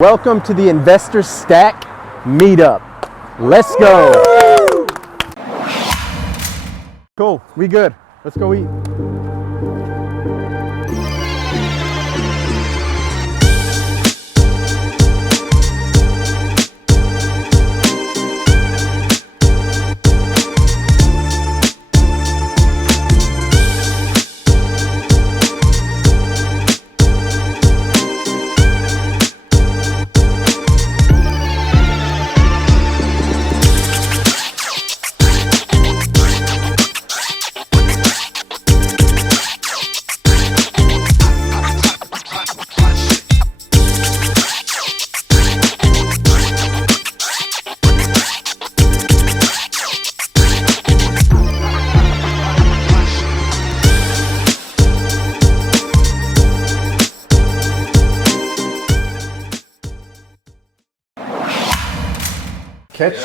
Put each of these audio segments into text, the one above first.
Welcome to the Investor Stack Meetup. Let's go. Cool, we good. Let's go eat.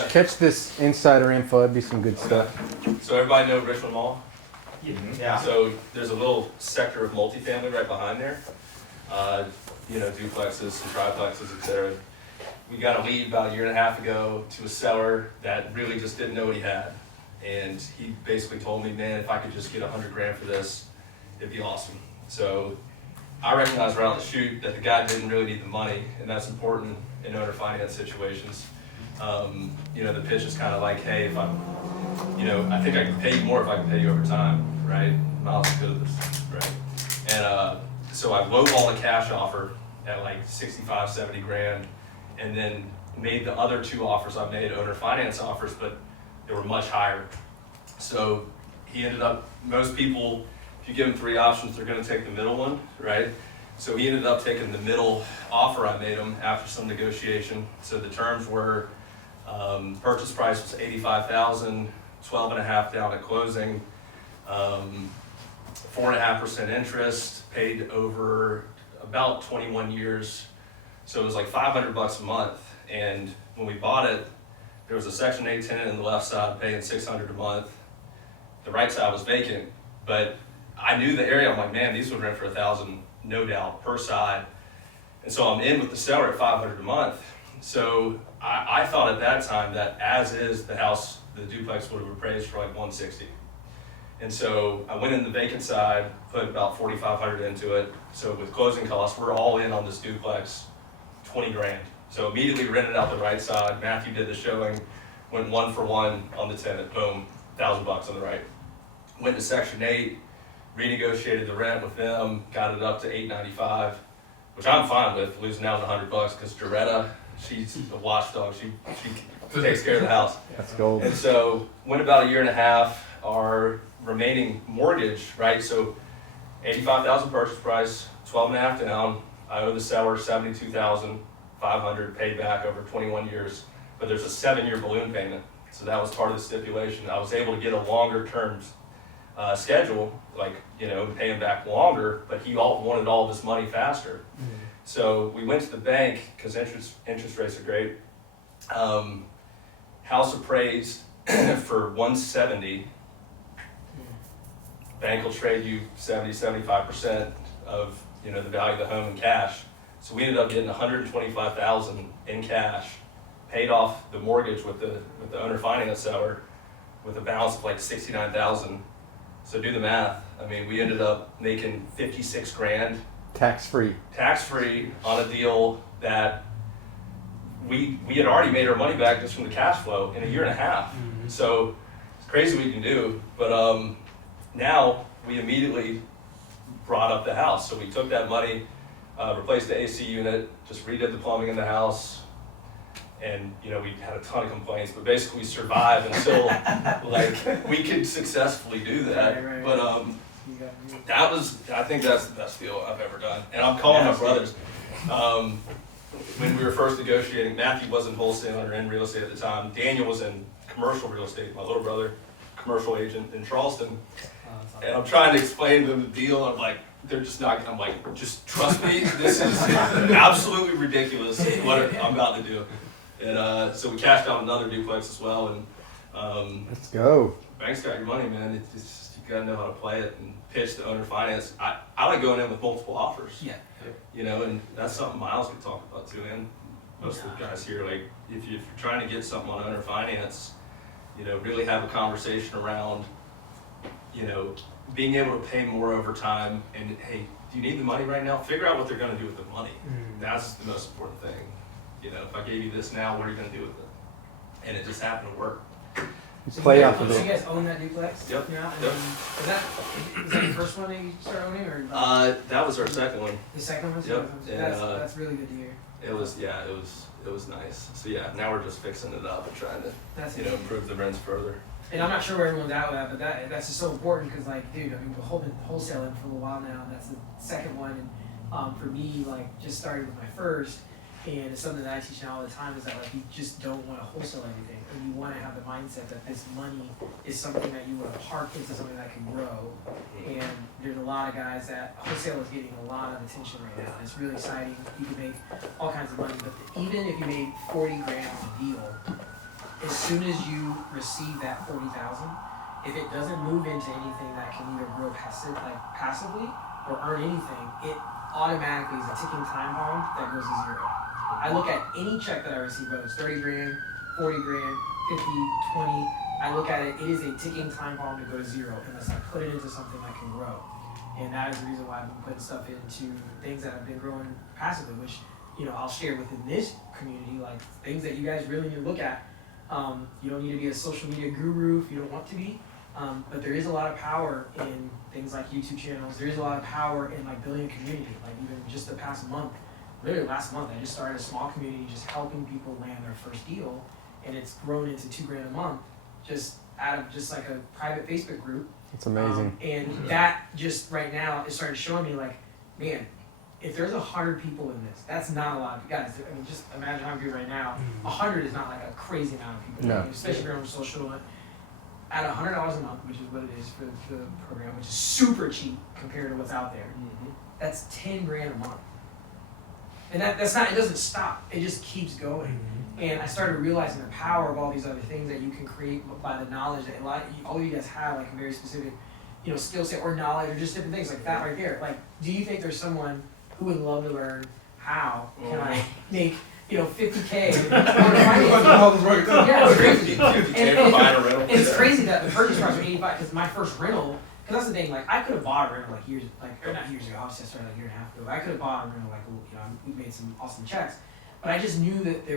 Catch this insider info. That'd be some good stuff. So everybody know Richmond Mall? Yeah. So there's a little sector of multifamily right behind there. Duplexes and triplexes, etc. We got a lead about a year and a half ago to a seller that really just didn't know what he had. And he basically told me, man, if I could just get $100,000 for this, it'd be awesome. So I recognized right out the chute that the guy didn't really need the money, and that's important in owner finance situations. The pitch is kind of like, hey, if I think I can pay you more if I can pay you over time, right? Miles is good at this, right? And so I lowballed a cash offer at like 65, 70 grand, and then made the other two offers I made owner finance offers, but they were much higher. So he ended up, most people, if you give them three options, they're gonna take the middle one, right? So he ended up taking the middle offer I made him after some negotiation. So the terms were, purchase price was $85,000, 12.5 down at closing, 4.5% interest, paid over about 21 years. So it was like $500 a month. And when we bought it, there was a Section 8 tenant in the left side paying $600 a month. The right side was vacant, but I knew the area. I'm like, man, these would rent for $1,000, no doubt, per side. And so I'm in with the seller at $500 a month. So I thought at that time that as is the house, the duplex would have appraised for like $160. And so I went in the vacant side, put about $4,500 into it. So with closing costs, we're all in on this duplex, $20,000. So immediately rented out the right side. Matthew did the showing, went 1 for 1 on the tenant, boom, $1,000 on the right. Went to Section 8, renegotiated the rent with them, got it up to $895, which I'm fine with, losing out on $100 because Doretta, she's a watchdog. She takes care of the house. That's gold. And so went about a year and a half. Our remaining mortgage, right? So $85,000 purchase price, 12.5 down. I owe the seller $72,500 paid back over 21 years. But there's a 7-year balloon payment. So that was part of the stipulation. I was able to get a longer terms schedule, pay him back longer, but he wanted all of his money faster. Mm-hmm. So we went to the bank because interest rates are great. House appraised for 170. Bank will trade you 70-75% of the value of the home in cash. So we ended up getting $125,000 in cash, paid off the mortgage with the owner finance seller with a balance of like $69,000. So do the math. I mean, we ended up making $56,000 Tax-free on a deal that we had already made our money back just from the cash flow in a year and a half. Mm-hmm. So it's crazy what you can do. But now we immediately brought up the house. So we took that money, replaced the AC unit, just redid the plumbing in the house. And we had a ton of complaints, but basically we survived until we could successfully do that. Right. But I think that's the best deal I've ever done. And I'm calling my brothers. When we were first negotiating, Matthew wasn't wholesaling or in real estate at the time. Daniel was in commercial real estate, my little brother, commercial agent in Charleston. And I'm trying to explain to them the deal. I'm like, they're just not, I'm like, just trust me, this is absolutely ridiculous what I'm about to do. And so we cashed out another duplex as well. And let's go. Bank's got your money, man. It's just, you gotta know how to play it and pitch to owner finance. I like going in with multiple offers. Yeah. And that's something Miles could talk about too, and most of the guys here, like, if you're trying to get something on owner finance, you know, really have a conversation around, you know, being able to pay more over time, and hey, do you need the money right now? Figure out what they're gonna do with the money. That's the most important thing. You know, if I gave you this now, what are you gonna do with it? And it just happened to work. Play off of So it. you guys own that duplex? Yep. Yeah. Yep. Is that your first one that you started owning, or That was our second one. the second one? Yep. That's really good to hear. It was nice. So yeah, now we're just fixing it up and trying to, That's you know, improve the rents further. And I'm not sure where everyone's at with that, but that's just so important because, like, dude, I mean, we've been wholesaling for a little while now. That's the second one, and for me, like, just started with my first, and it's something that I teach now all the time is that, like, you just don't want to wholesale everything, and you want to have the mindset that this money is something that you want to park into something that can grow. And there's a lot of guys that wholesale is getting a lot of attention right now. It's really exciting. You can make all kinds of money, but even if you made 40 grand on a deal, as soon as you receive that 40,000, if it doesn't move into anything that can either grow passively or earn anything, it automatically is a ticking time bomb that goes to zero. I look at any check that I receive, whether it's 30 grand, 40 grand, 50, 20, I look at it, it is a ticking time bomb to go to zero unless I put it into something that can grow. And that is the reason why I've been putting stuff into things that have been growing passively, which, you know, I'll share within this community, like things that you guys really need to look at. You don't need to be a social media guru if you don't want to be, but there is a lot of power in things like YouTube channels. There is a lot of power in like building a community. Like even just the past month, literally last month, I just started a small community just helping people land their first deal, and it's grown into $2 grand a month, just out of just like a private Facebook group. It's amazing. And that just right now is started showing me like, man, if there's 100 people in this, that's not a lot of guys. I mean, just imagine how I'm doing right now. 100 is not like a crazy amount of people, No. especially if you're on social. At $100 a month, which is what it is for the program, which is super cheap compared to what's out there. That's 10 grand a month, and that's not. It doesn't stop. It just keeps going. And I started realizing the power of all these other things that you can create by the knowledge that all of you guys have, like a very specific, you know, skill set or knowledge or just different things like that right there. Like, do you think there's someone who would love to learn how can I make, you know, 50K? Yeah, it's crazy. And it's crazy that the purchase price was 85 because my first rental, because that's the thing, like I could have bought a rental like years, or not years ago, obviously I started like a year and a half ago, but I could have bought a rental like, you know, we made some awesome checks, but I just knew that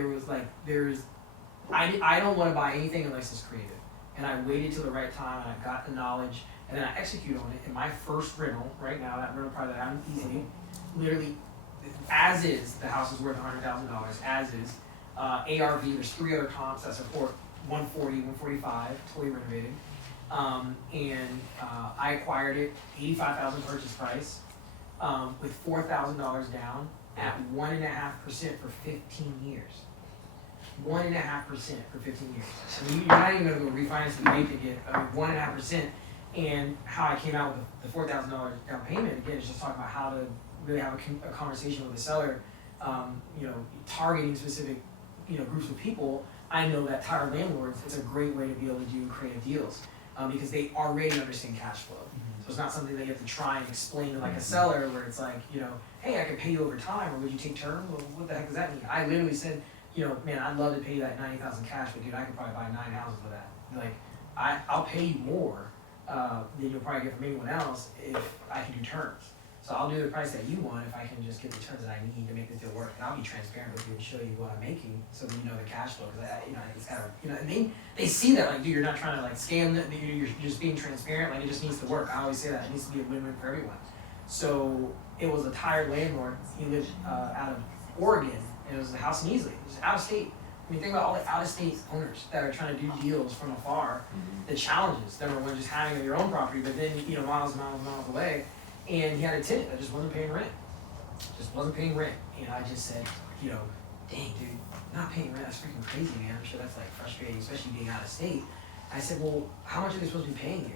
I don't want to buy anything unless it's creative. And I waited till the right time and I got the knowledge and then I executed on it. And my first rental, right now, that rental probably that I'm easily, literally, as is, the house is worth $100,000, as is. ARV, there's 3 other comps that support 140, 145, totally renovated. I acquired it, $85,000 purchase price, with $4,000 down at 1.5% for 15 years. 1.5% for 15 years. I mean, you're not even gonna go refinance the rate to get 1.5%. And how I came out with the $4,000 down payment again is just talking about how to really have a conversation with the seller, you know, targeting specific, you know, groups of people. I know that tired landlords, it's a great way to be able to do creative deals because they already understand cash flow. So it's not something that you have to try and explain to like a seller where it's like, you know, hey, I could pay you over time, or would you take terms? Well, what the heck does that mean? I literally said, you know, man, I'd love to pay you that $90,000 cash, but dude, I could probably buy 9 houses with that. Like, I'll pay you more than you'll probably get from anyone else if I can do terms. So I'll do the price that you want if I can just get the terms that I need to make this deal work. And I'll be transparent with you and show you what I'm making so that you know the cash flow. Because you know, it's kind of, you know, and they see that like, dude, you're not trying to like scam them. You're just being transparent. Like it just needs to work. I always say that it needs to be a win-win for everyone. So it was a tired landlord. He lived out of Oregon, and it was a house in Easley. It was out of state. I mean, think about all the out-of-state owners that are trying to do deals from afar. The challenges, number one, just having your own property, but then, you know, miles and miles and miles away. And he had a tenant that just wasn't paying rent. And I just said, you know, dang, dude, not paying rent, that's freaking crazy, man. I'm sure that's like frustrating, especially being out of state. I said, well, how much are they supposed to be paying you?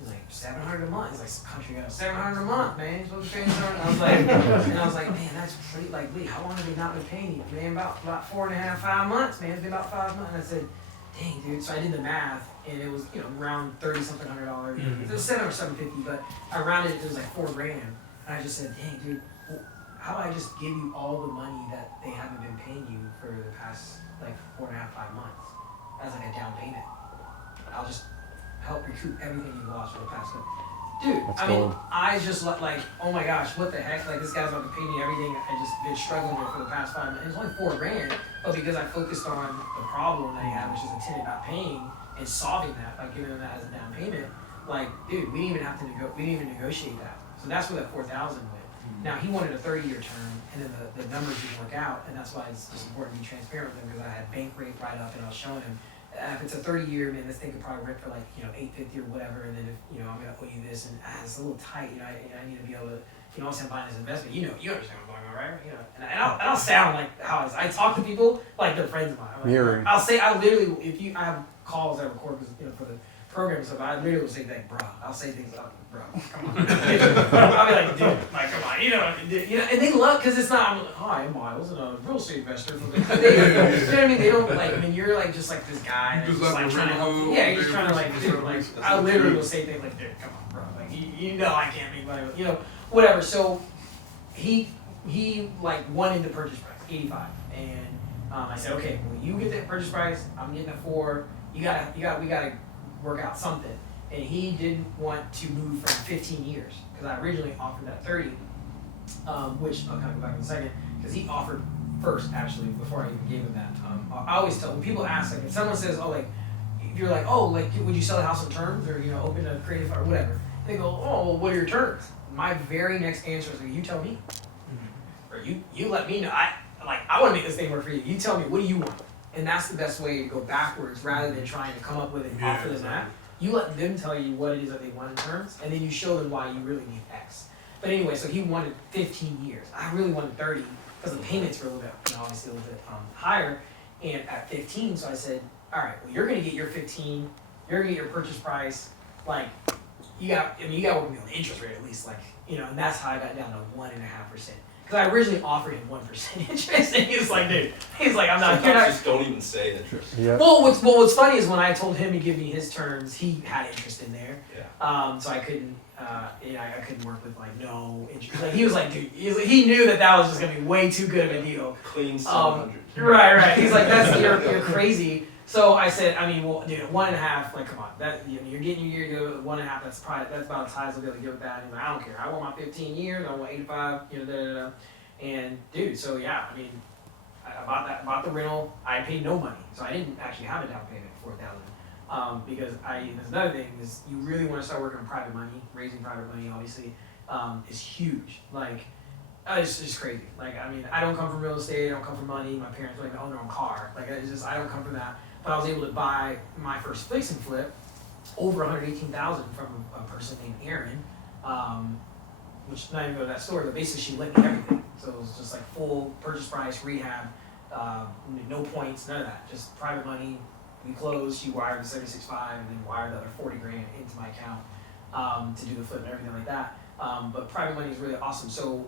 He's like, $700 a month. He's like, country guy, $700 a month, man. You're supposed to be paying $700. I was like, man, that's pretty, like, Lee, how long have they not been paying you? Man, about 4.5, 5 months, man. It's been about 5 months. And I said, dang, dude. So I did the math, and it was, you know, around $30-something $100. It was $700 or $750, but I rounded it was like $4 grand. And I just said, dang, dude, well, how do I just give you all the money that they haven't been paying you for last like 4.5, 5 months as like a down payment. I'll just help recoup everything you lost for the past month. Dude, That's I mean, gold. I just like, oh my gosh, what the heck? Like, this guy's about to pay me everything I just been struggling with for the past 5 months. It's only $4,000, but because I focused on the problem that he had, which is a tenant not paying, and solving that by giving him that as a down payment, like, dude, we didn't even have to we didn't even negotiate that. So that's where that 4,000 went. Now he wanted a 30-year term, and then the numbers didn't work out, and that's why it's just important to be transparent with him, because I had bank rate right up, and I was showing him. If it's a 30-year, man, this thing could probably rent for like, $850 or whatever, and then if, I'm gonna owe you this, and it's a little tight, I need to be able to, obviously I'm buying this investment, you understand what I'm talking about, right? And I'll sound like how I talk to people like they're friends of mine. Like, Mirroring. I literally, I have calls I record, for the program and stuff, I literally will say like, bro, I'll say things like, bro, come on. I'll be like, dude, like, come on, and they love, because it's not, I'm like, hi, I'm Miles, and a real estate investor. You know what I mean? They don't, like, I mean, you're like, just like this guy, that's just like trying to, you're just trying to like, dude, like, I literally will say things like, dude, come on, bro, like, I can't make money, whatever. So he like wanted the purchase price, 85, and I said, okay, well, you get that purchase price, I'm getting it for, we gotta work out something. And he didn't want to move from 15 years, because I originally offered that 30, which I'll kind of go back in a second, because he offered first, actually, before I even gave him that. I always tell, when people ask, like, if someone says, oh, like, if you're like, oh, like, would you sell the house on terms, or, open a creative, or whatever, they go, oh, well, what are your terms? My very next answer is, like, you tell me. Or you let me know. I want to make this thing work for you. You tell me, what do you want? And that's the best way to go backwards, rather than trying to come up with an offer than that. You let them tell you what it is that they want in terms, and then you show them why you really need X. But anyway, so he wanted 15 years. I really wanted 30, because the payments were a little bit, obviously a little bit higher. And at 15, so I said, all right, well, you're going to get your 15, you're going to get your purchase price. Like, you got to work with me on the interest rate at least, like, and that's how I got down to 1.5%. Because I originally offered him 1% interest, and he was like, dude, I'm not. Sometimes just don't even say interest. Yeah. Well, what's funny is when I told him to give me his terms, he had interest in there. Yeah. So I couldn't, I couldn't work with like no interest. Like, he was like, dude, he knew that was just gonna be way too good of a deal. Clean 700. Right. He's like, you're crazy. So I said, I mean, well, dude, 1.5, like, come on, that you're getting your year to go 1.5. That's about as high as I'll be able to get with that. And he's like, I don't care. I want my 15 years. I want 85. And dude, so yeah, I mean, I bought the rental. I paid no money, so I didn't actually have a down payment of 4,000. Because there's another thing is you really want to start working on private money, raising private money, obviously, is huge. Like, it's just crazy. Like, I mean, I don't come from real estate. I don't come from money. My parents were like, own their own car. Like, I don't come from that. But I was able to buy my first fix and flip over $118,000 from a person named Erin, which not even go to that story, but basically she lent me everything. So it was just like full purchase price, rehab, no points, none of that. Just private money. We closed. She wired the $76,500 and then wired the other $40,000 into my account to do the flip and everything like that. But private money is really awesome. So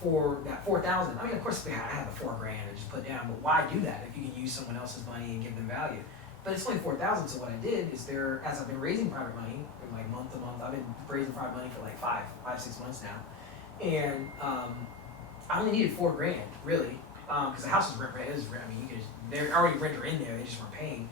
for that 4,000, I mean, of course, I had the $4,000 to just put down, but why do that if you can use someone else's money and give them value? But it's only 4,000. So what I did is as I've been raising private money, like month to month, I've been raising private money for like 5-6 months now, and I only needed $4,000 really, because the house was rent. I mean, they're already renter in there. They just weren't paying.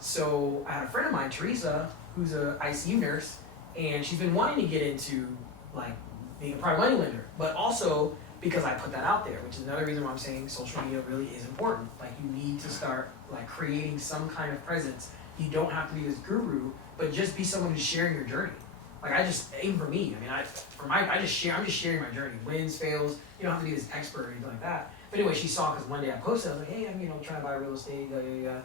So I had a friend of mine, Teresa, who's a ICU nurse, and she's been wanting to get into like being a private money lender, but also because I put that out there, which is another reason why I'm saying social media really is important. Like, you need to start like creating some kind of presence. You don't have to be this guru, but just be someone who's sharing your journey. Like, even for me, I mean, I'm just sharing my journey, wins, fails. You don't have to be this expert or anything like that. But anyway, she saw, because one day I posted, I was like, hey, I'm trying to buy real estate, you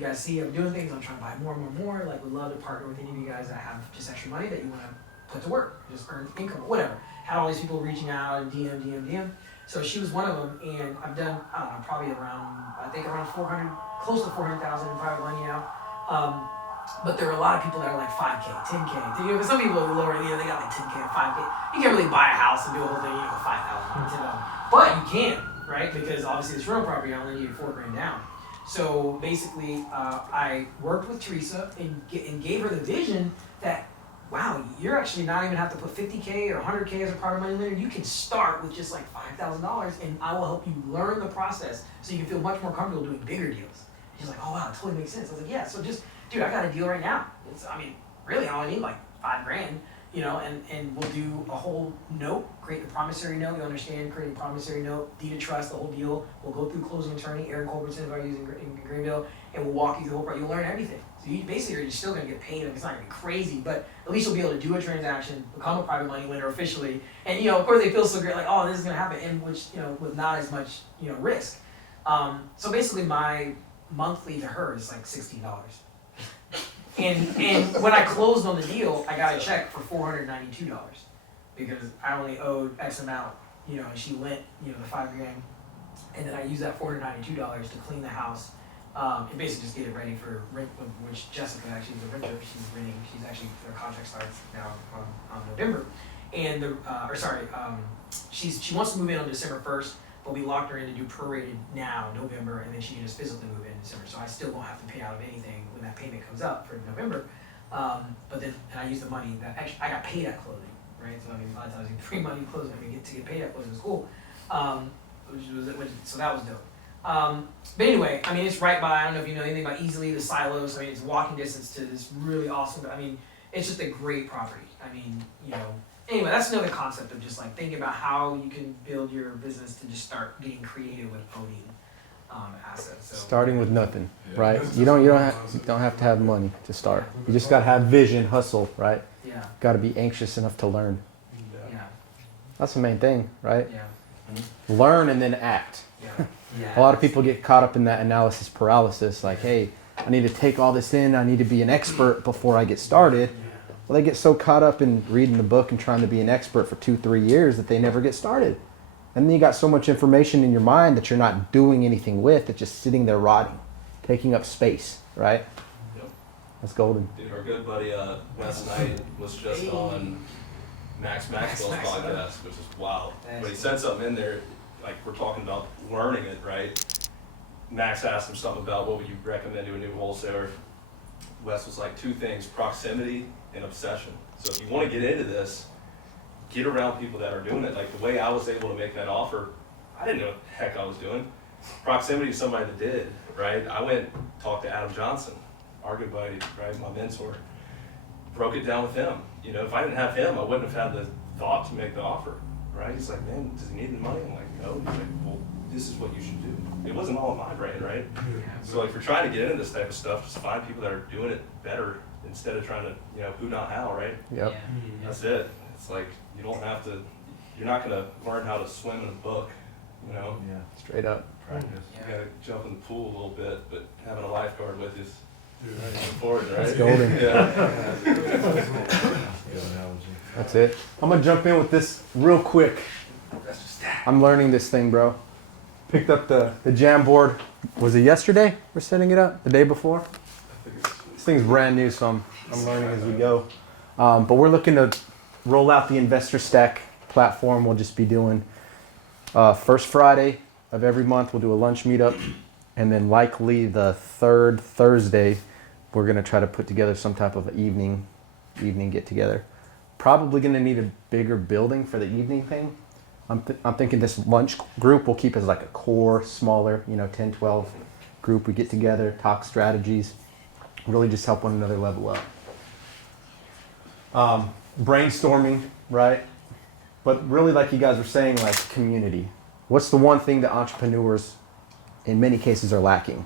guys see I'm doing things, I'm trying to buy more, like, would love to partner with any of you guys that have just extra money that you want to put to work, just earn income or whatever. Had all these people reaching out and DM. So she was one of them, and I've done, I don't know, probably around 400, close to 400,000 in private money now. But there are a lot of people that are like 5K, 10K. Some people are lower, they got like 10K or 5K. You can't really buy a house and do a whole thing, 5,000, 10,000. But you can, right? Because obviously this rental property, I only needed $4,000 down. So basically, I worked with Teresa and gave her the vision that wow, you're actually not even have to put 50K or 100K as a private money lender. You can start with just like $5,000, and I will help you learn the process so you can feel much more comfortable doing bigger deals. He's like, oh wow, it totally makes sense. I was like, yeah, so just, dude, I got a deal right now. I mean, really, all I need like $5,000, and we'll do a whole note, create a promissory note. You understand, create a promissory note, deed of trust, the whole deal. We'll go through closing attorney, Aaron Culbertson, if I use in Greenville, and we'll walk you through the whole process. You'll learn everything. So you basically you're still gonna get paid. It's not gonna be crazy, but at least you'll be able to do a transaction, become a private money lender officially, and of course they feel so great, like, oh, this is gonna happen, and which with not as much risk. So basically my monthly to her is like $16. And when I closed on the deal, I got a check for $492 because I only owed X amount, and she lent, the $5,000, and then I used that $492 to clean the house, and basically just get it ready for rent, which Jessica actually is a renter. She's renting. She's actually, their contract starts now on November, and she wants to move in on December 1st. But we locked her in to do prorated now, November, and then she can just physically move in December. So I still won't have to pay out of anything when that payment comes up for November. But then, and I use the money that actually I got paid at closing, right? So I mean, a lot of times you free money closing, get paid at closing was cool. So that was dope. But anyway, I mean, it's right by. I don't know if you know anything about Easily, the silos. I mean, it's walking distance to this really awesome. I mean, it's just a great property. I mean, Anyway, that's another concept of just like thinking about how you can build your business to just start getting creative with owning assets. So, Starting with nothing, right? You don't have to have money to start. You just got to have vision, hustle, right? Yeah. Got to be anxious enough to learn. Yeah. That's the main thing, right? Yeah. Learn and then act. Yeah. A lot of people get caught up in that analysis paralysis, like, hey, I need to take all this in. I need to be an expert before I get started. Well, they get so caught up in reading the book and trying to be an expert for 2-3 years that they never get started. And then you got so much information in your mind that you're not doing anything with. It's just sitting there rotting, taking up space, right? Yep. That's golden. Dude, our good buddy Wes Knight was just on Max Maxwell's podcast, which is wild. But he said something in there, like we're talking about learning it, right? Max asked him something about what would you recommend to a new wholesaler. Wes was like 2 things, proximity and obsession. So if you want to get into this, get around people that are doing it. Like the way I was able to make that offer, I didn't know what the heck I was doing. Proximity to somebody that did, right? I went talked to Adam Johnson, our good buddy, right, my mentor. Broke it down with him. If I didn't have him, I wouldn't have had the thought to make the offer, right? He's like, man, does he need the money? I'm like, no. He's like, well, this is what you should do. It wasn't all in my brain, right? So like, if you're trying to get into this type of stuff, just find people that are doing it better instead of trying to, who, not how, right? Yep. Yeah. That's it. It's like, you don't have to, you're not going to learn how to swim in a book, Yeah. Straight up. Practice. You got to jump in the pool a little bit, but having a lifeguard with you is Dude, important, right? That's golden. Yeah. Good analogy. That's it. I'm going to jump in with this real quick. That's just that. I'm learning this thing, bro. Picked up the jam board. Was it yesterday we're setting it up? The day before? This thing's brand new, so I'm learning as we go. But we're looking to roll out the Investor Stack platform. We'll just be doing first Friday of every month. We'll do a lunch meetup. And then likely the third Thursday, we're going to try to put together some type of evening get together. Probably going to need a bigger building for the evening thing. I'm thinking this lunch group will keep as like a core, smaller, 10, 12 group. We get together, talk strategies, really just help one another level up. Brainstorming, right? But really, like you guys were saying, like community. What's the one thing that entrepreneurs in many cases are lacking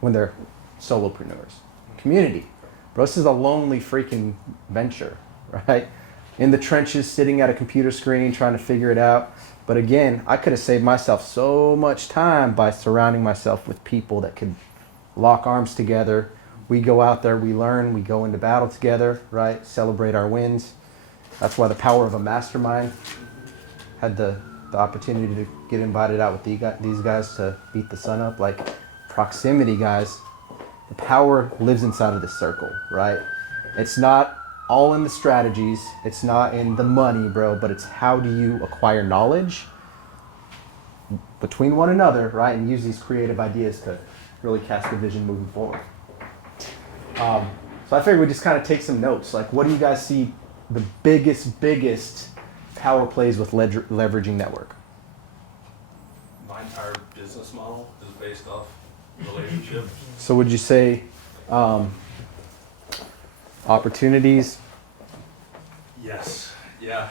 when they're solopreneurs? Community. Bro, this is a lonely freaking venture, right? In the trenches, sitting at a computer screen, trying to figure it out. But again, I could have saved myself so much time by surrounding myself with people that could lock arms together. We go out there, we learn, we go into battle together, right? Celebrate our wins. That's why the power of a mastermind. Had the opportunity to get invited out with these guys to beat the sun up. Like proximity, guys. The power lives inside of this circle, right? It's not all in the strategies, it's not in the money, bro, but it's how do you acquire knowledge between one another, right? And use these creative ideas to really cast a vision moving forward. So So I figured we'd just kind of take some notes. Like, what do you guys see the biggest power plays with leveraging network? My entire business model is based off relationship. So would you say opportunities? Yes. Yeah.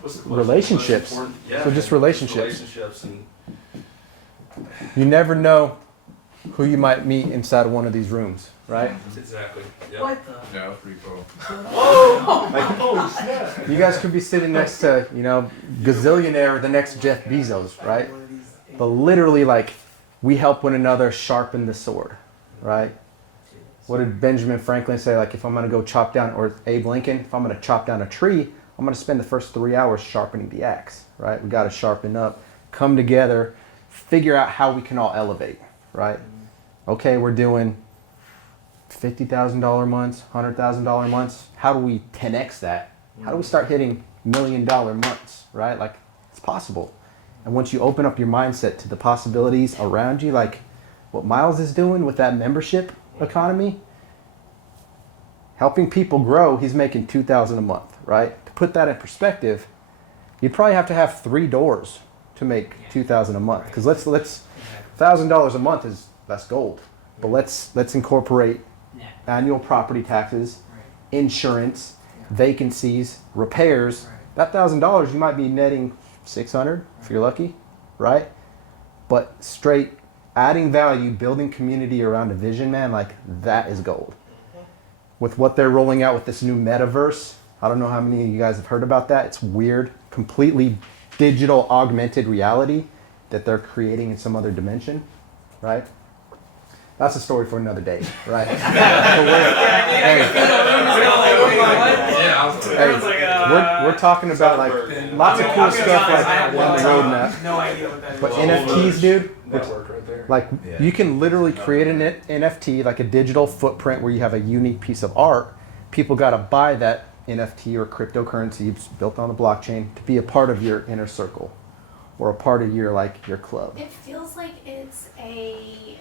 What's the Relationships. most important? Yeah, So just man, relationships. Relationships and You never know who you might meet inside of one of these rooms, right? exactly. Yeah. What the? No, free throw. You guys could be sitting next to, gazillionaire, the next Jeff Bezos, right? But literally, like, we help one another sharpen the sword, right? What did Benjamin Franklin say? Like, if I'm going to go chop down, or Abe Lincoln, if I'm going to chop down a tree, I'm going to spend the first 3 hours sharpening the axe, right? We got to sharpen up, come together, figure out how we can all elevate, right? Okay, we're doing $50,000 months, $100,000 months. How do we 10x that? How do we start hitting $1 million months, right? Like, it's possible. And once you open up your mindset to the possibilities around you, like what Miles is doing with that membership economy, helping people grow, he's making $2,000 a month, right? To put that in perspective, you'd probably have to have 3 doors to make $2,000 a month. Because let's $1,000 a month that's gold. But let's incorporate annual property taxes, insurance, vacancies, repairs. That $1,000 you might be netting $600 if you're lucky, right? But straight adding value, building community around a vision, man, like that is gold. With what they're rolling out with this new metaverse, I don't know how many of you guys have heard about that. It's weird, completely digital augmented reality that they're creating in some other dimension, right? That's a story for another day, right? We're talking about like lots of cool stuff like on the roadmap. No idea what that is. But NFTs, dude, Network right there. like you can literally create an NFT, like a digital footprint where you have a unique piece of art. People got to buy that NFT or cryptocurrency built on the blockchain to be a part of your inner circle or a part of your your club. It feels like it's a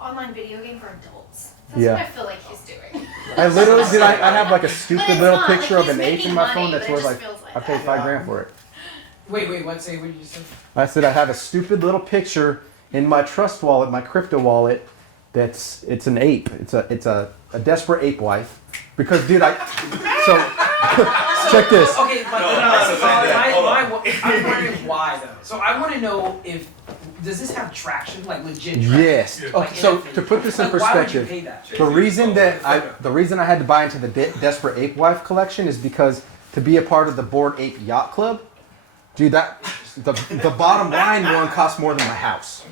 online video game for adults. That's Yeah. what I feel like he's doing. I literally did. I have like a stupid it's little not, picture like, of an he's ape in making my money, phone that's but it worth just like feels like I paid that. $5,000 for it. Wait, what did you say? I said I have a stupid little picture in my trust wallet, my crypto wallet. It's an ape. It's a desperate ape wife. Because dude, check this. Okay, but I'm wondering why though. So I want to know does this have traction, like legit traction? Yes. Okay. So NFT? to put this in Like, why would you perspective, pay that? the reason I had to buy into the Desperate Ape Wife collection is because to be a part of the Bored Ape Yacht Club, dude, the bottom line one costs more than my house.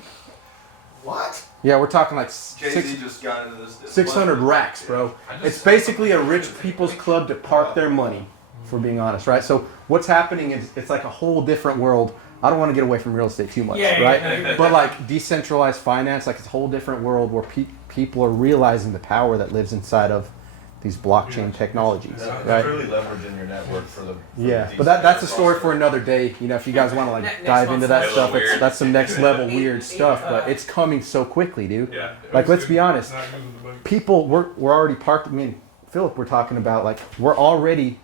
What? Yeah, we're talking like Jay-Z just got into this. 600 racks, bro. It's basically a rich people's club to park their money, if we're being honest, right? So what's happening is it's like a whole different world. I don't want to get away from real estate too much, right? But like decentralized finance, like it's a whole different world where people are realizing the power that lives inside of these blockchain technologies, right? Really leveraging your network for the. But that's a story for another day. If you guys want to like dive into that stuff, that's some next level weird stuff. But it's coming so quickly, dude. Yeah. Like, let's be honest. People, we're already parked. I mean, Philip, we're talking about like we're already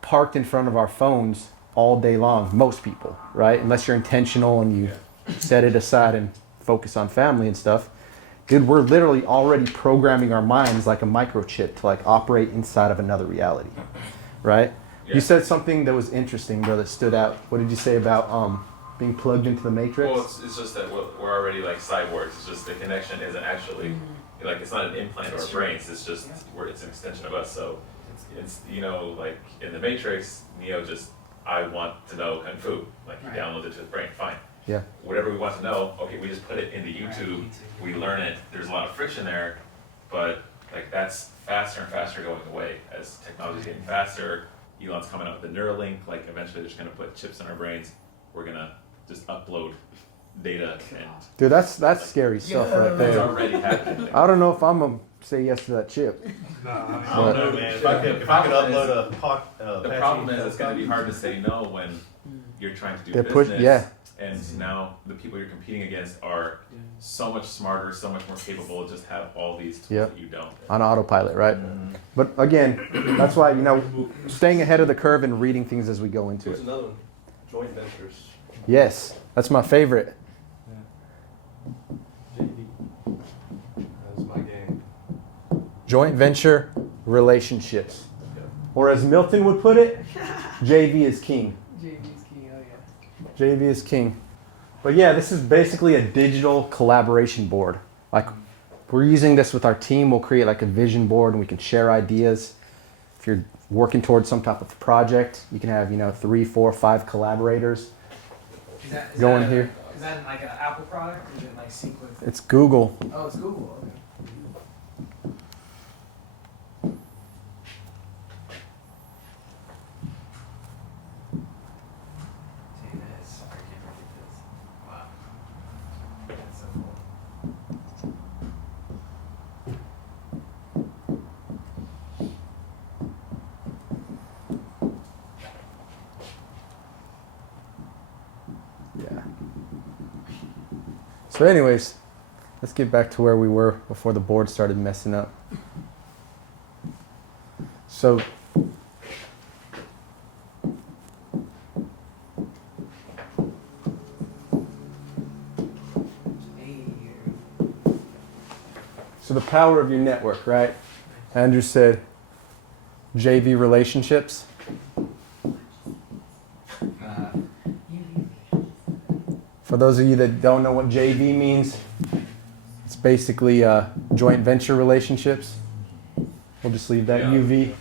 parked in front of our phones all day long. Most people, right? Unless you're intentional and you set it aside and focus on family and stuff. Dude, we're literally already programming our minds like a microchip to like operate inside of another reality, right? Yeah. You said something that was interesting, bro, that stood out. What did you say about being plugged into the matrix? Well, it's just that we're already like cyborgs. It's just the connection isn't actually like it's not an implant or brains. It's just it's an extension of us. So it's like in the Matrix, Neo I want to know kung fu. Like he downloads it to his brain. Fine. Yeah. Whatever we want to know, okay, we just put it into YouTube, we learn it, there's a lot of friction there, but like that's faster and faster going away. As technology's getting faster, Elon's coming up with the Neuralink, like eventually they're just gonna put chips in our brains, we're gonna just upload data and Dude, that's scary stuff right it's there. already happening. I don't know if I'm gonna say yes to that chip. I don't know, man. If I could upload a The problem is it's gonna be hard to say no when you're trying to do They're business. push- yeah. And now the people you're competing against are so much smarter, so much more capable, just have all these tools Yep. that you don't. On autopilot, right? But again, that's why, staying ahead of the curve and reading things as we go into it. There's another one, joint ventures. Yes, that's my favorite. JD. That's my game. Joint venture relationships. Or as Milton would put it, JV is king. JV's king, oh yeah. JV is king. But yeah, this is basically a digital collaboration board. Like, we're using this with our team. We'll create like a vision board and we can share ideas. If you're working towards some type of project, you can have, 3, 4, 5 collaborators. Is Going that here. Is that like an Apple product or is it like sync with? It's Google. Oh, it's Google, okay. Wow. That's so cool. Yeah. So anyways, let's get back to where we were before the board started messing up. So So the power of your network, right? Andrew said JV relationships. For those of you that don't know what JV means, it's basically joint venture relationships. We'll just leave that UV.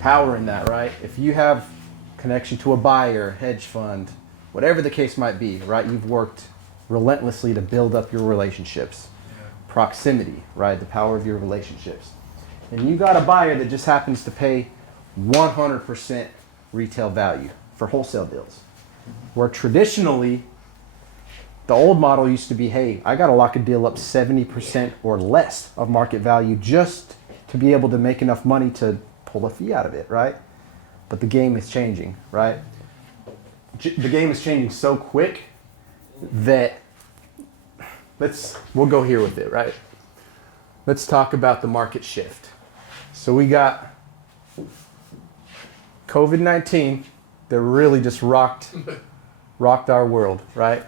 Power in that, right? If you have connection to a buyer, hedge fund, whatever the case might be, right? You've worked relentlessly to build up your relationships. Proximity, right? The power of your relationships. And you got a buyer that just happens to pay 100% retail value for wholesale deals. Where traditionally, the old model used to be, hey, I got to lock a deal up 70% or less of market value just to be able to make enough money to pull a fee out of it, right? But the game is changing, right? The game is changing so quick that we'll go here with it, right? Let's talk about the market shift. So we got COVID-19 that really just rocked our world, right?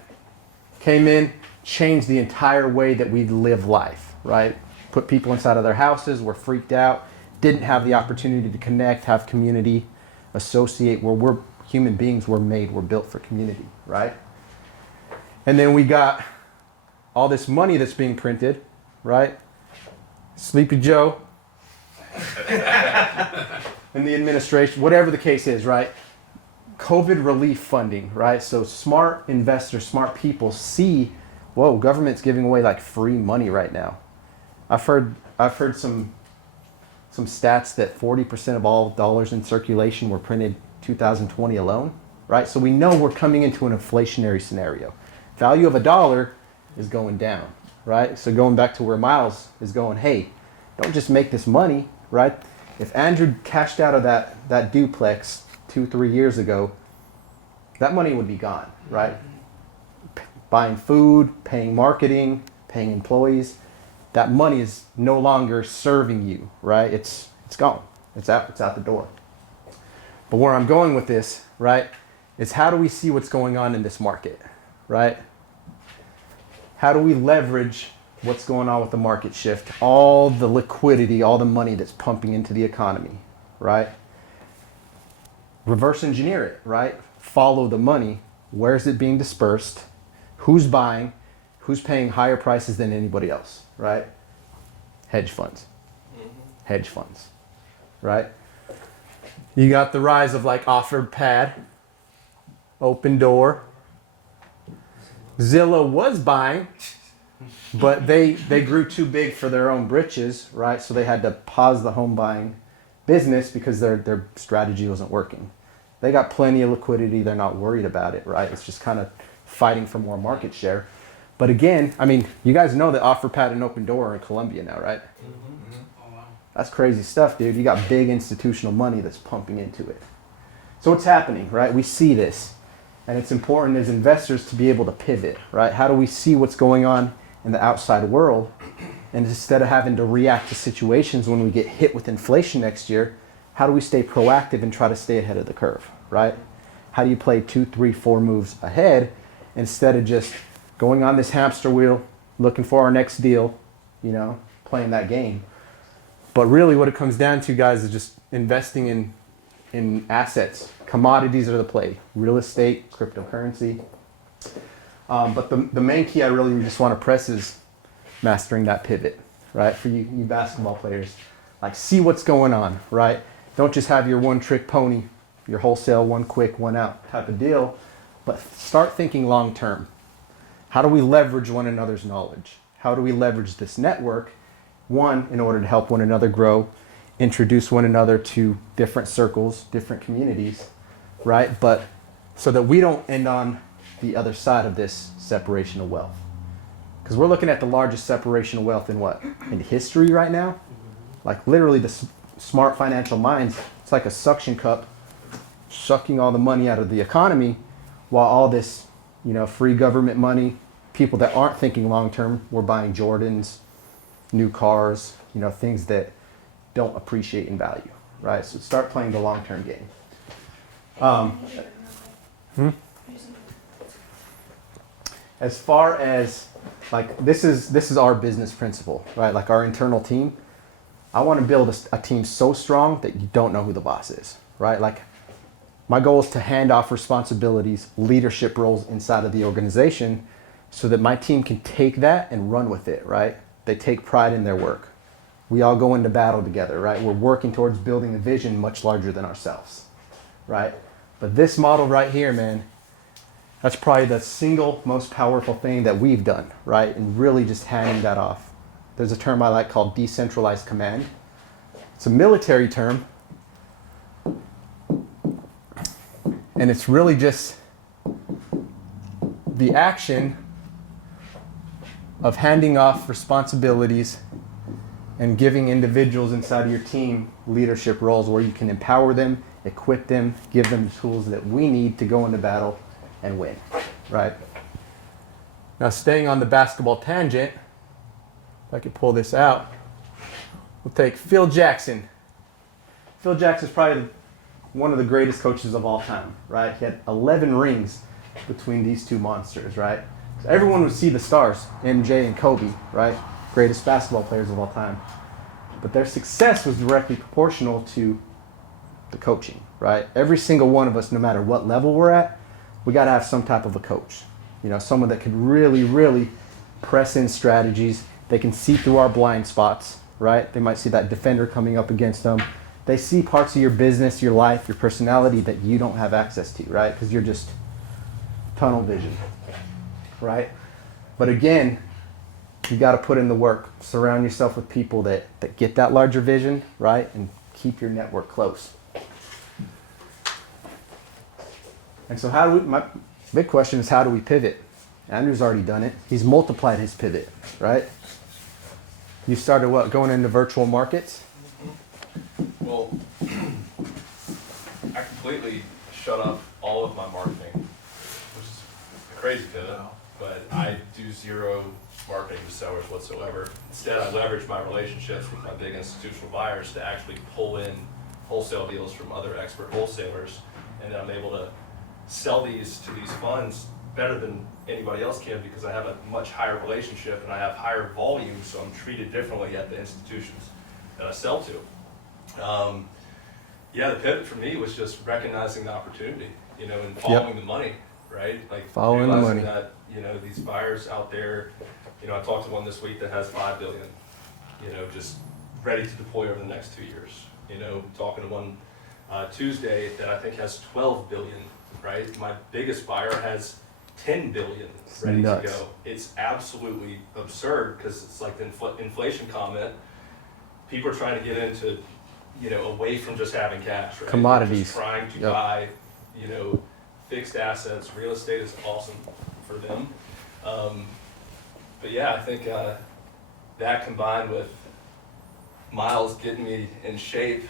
Came in, changed the entire way that we live life, right? Put people inside of their houses, were freaked out, didn't have the opportunity to connect, have community, associate, where we're human beings, we're built for community, right? And then we got all this money that's being printed, right? Sleepy Joe and the administration, whatever the case is, right? COVID relief funding, right? So smart investors, smart people see, whoa, government's giving away like free money right now. I've heard some stats that 40% of all dollars in circulation were printed 2020 alone, right? So we know we're coming into an inflationary scenario. Value of a dollar is going down, right? So going back to where Miles is going, hey, don't just make this money, right? If Andrew cashed out of that duplex 2-3 years ago, that money would be gone, right? Buying food, paying marketing, paying employees, that money is no longer serving you, right? It's gone. It's out the door. But where I'm going with this, right, is how do we see what's going on in this market, right? How do we leverage what's going on with the market shift, all the liquidity, all the money that's pumping into the economy, right? Reverse engineer it, right? Follow the money. Where is it being dispersed? Who's buying? Who's paying higher prices than anybody else, right? Hedge funds. Hedge funds, right? You got the rise of like OfferPad, Open Door. Zillow was buying, but they grew too big for their own britches, right? So they had to pause the home buying business because their strategy wasn't working. They got plenty of liquidity. They're not worried about it, right? It's just kind of fighting for more market share. But again, I mean, you guys know that OfferPad and Open Door are in Colombia now, right? Oh, wow. That's crazy stuff, dude. You got big institutional money that's pumping into it. So what's happening, right? We see this. And it's important as investors to be able to pivot, right? How do we see what's going on in the outside world? And instead of having to react to situations when we get hit with inflation next year, how do we stay proactive and try to stay ahead of the curve, right? How do you play 2, 3, 4 moves ahead instead of just going on this hamster wheel, looking for our next deal, you know, playing that game? But really what it comes down to, guys, is just investing in assets. Commodities are the play. Real estate, cryptocurrency. But the main key I really just want to press is mastering that pivot, right? For you basketball players, like, see what's going on, right? Don't just have your one trick pony, your wholesale, one quick, one out type of deal, but start thinking long term. How do we leverage one another's knowledge? How do we leverage this network? One, in order to help one another grow, introduce one another to different circles, different communities, right? But so that we don't end on the other side of this separation of wealth. Because we're looking at the largest separation of wealth in what? In history right now? Like literally the smart financial minds, it's like a suction cup sucking all the money out of the economy, while all this, you know, free government money, people that aren't thinking long term, we're buying Jordans, new cars, you know, things that don't appreciate in value, right? So start playing the long term game. As far as like this is our business principle, right? Like our internal team. I want to build a team so strong that you don't know who the boss is, right? Like my goal is to hand off responsibilities, leadership roles inside of the organization so that my team can take that and run with it, right? They take pride in their work. We all go into battle together, right? We're working towards building a vision much larger than ourselves, right? But this model right here, man, that's probably the single most powerful thing that we've done, right? And really just handing that off. There's a term I like called decentralized command. It's a military term. And it's really just the action of handing off responsibilities and giving individuals inside of your team leadership roles where you can empower them, equip them, give them the tools that we need to go into battle and win, right? Now, staying on the basketball tangent, if I could pull this out, we'll take Phil Jackson. Phil Jackson's probably one of the greatest coaches of all time, right? He had 11 rings between these two monsters, right? So everyone would see the stars, MJ and Kobe, right? Greatest basketball players of all time. But their success was directly proportional to the coaching, right? Every single one of us, no matter what level we're at, we got to have some type of a coach. You know, someone that could really, really press in strategies. They can see through our blind spots, right? They might see that defender coming up against them. They see parts of your business, your life, your personality that you don't have access to, right? Because you're just tunnel vision, right? But again, you got to put in the work. Surround yourself with people that get that larger vision, right? And keep your network close. And so my big question is, how do we pivot? Andrew's already done it. He's multiplied his pivot, right? You started what, going into virtual markets? Well, I completely shut off all of my marketing, which is a crazy pivot, but I do zero marketing to sellers whatsoever. Instead, I leverage my relationships with my big institutional buyers to actually pull in wholesale deals from other expert wholesalers, and then I'm able to sell these to these funds better than anybody else can because I have a much higher relationship and I have higher volume, so I'm treated differently at the institutions that I sell to. Yeah, the pivot for me was just recognizing the opportunity, you know, and following the money, right? Like following the realizing money. that, you know, these buyers out there, you know, I talked to one this week that has $5 billion, you know, just ready to deploy over the next 2 years. You know, talking to one Tuesday that I think has 12 billion, right? My biggest buyer has 10 billion ready to go. It's absolutely absurd because it's like the inflation comment. People are trying to get into, you know, away from just having cash, right? Commodities. Just trying to buy, you know, fixed assets. Real estate is awesome for them. But yeah, I think that combined with Miles getting me in shape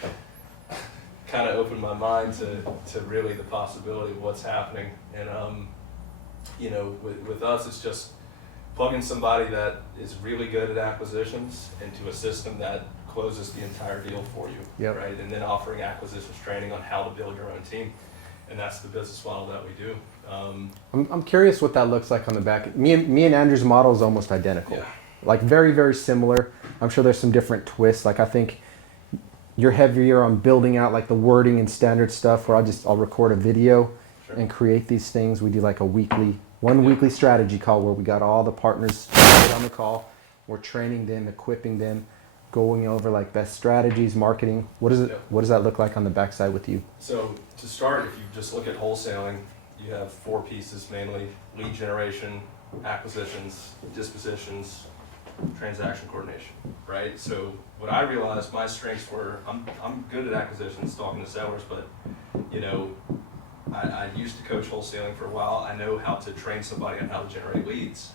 kind of opened my mind to really the possibility of what's happening. And, you know, with us, it's just plugging somebody that is really good at acquisitions into a system that closes the entire deal for you, Yep. right? And then offering acquisitions training on how to build your own team. And that's the business model that we do. I'm curious what that looks like on the back. Me and Andrew's model is almost identical. Yeah. Like very, very similar. I'm sure there's some different twists. Like I think you're heavier on building out like the wording and standard stuff where I'll record a video Sure. and create these things. We do like one weekly strategy call where we got all the partners on the call. We're training them, equipping them, going over like best strategies, marketing. What does that look like on the backside with you? So to start, if you just look at wholesaling, you have 4 pieces mainly: lead generation, acquisitions, dispositions, transaction coordination, right? So what I realized my strengths were, I'm good at acquisitions, talking to sellers, but you know, I used to coach wholesaling for a while. I know how to train somebody on how to generate leads.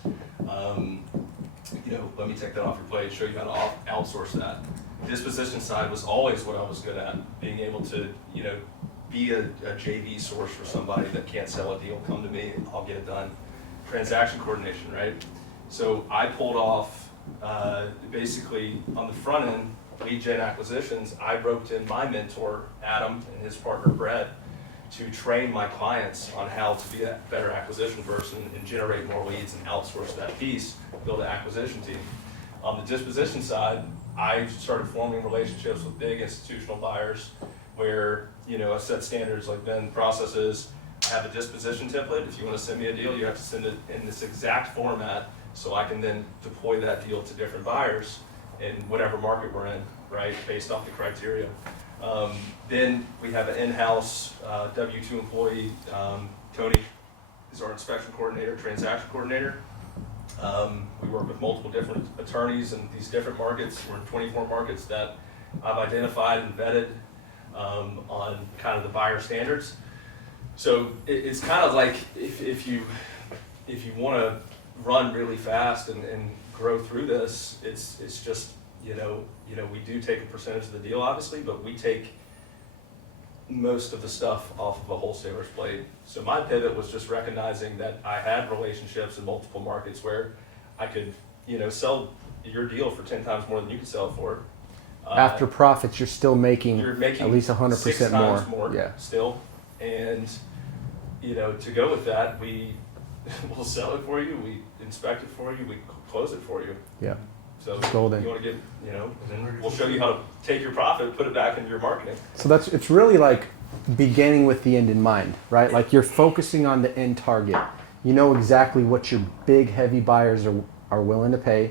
You know, let me take that off your plate, show you how to outsource that. Disposition side was always what I was good at, being able to, you know, be a JV source for somebody that can't sell a deal, come to me, I'll get it done. Transaction coordination, right? So I pulled off, basically on the front end, lead gen acquisitions, I roped in my mentor, Adam, and his partner, Brett, to train my clients on how to be a better acquisition person and generate more leads and outsource that piece, build an acquisition team. On the disposition side, I started forming relationships with big institutional buyers where, you know, I set standards like Ben processes. I have a disposition template. If you want to send me a deal, you have to send it in this exact format so I can then deploy that deal to different buyers in whatever market we're in, right, based off the criteria. Then we have an in-house W-2 employee, Tony is our inspection coordinator, transaction coordinator. We work with multiple different attorneys in these different markets. We're in 24 markets that I've identified and vetted on kind of the buyer standards. So it's kind of like if you want to run really fast and grow through this, it's just, you know, we do take a percentage of the deal, obviously, but we take most of the stuff off of a wholesaler's plate. So my pivot was just recognizing that I had relationships in multiple markets where I could, you know, sell your deal for 10 times more than you could sell it for. After profits, you're still making, You're making at least 100% 6 times more Yeah. still. And, you know, to go with that, we'll sell it for you, we inspect it for you, we close it for you. Yeah. So It's golden. you want to get, you know, and then we'll show you how to take your profit, put it back into your marketing. So it's really like beginning with the end in mind, right? Like you're focusing on the end target. You know exactly what your big heavy buyers are willing to pay,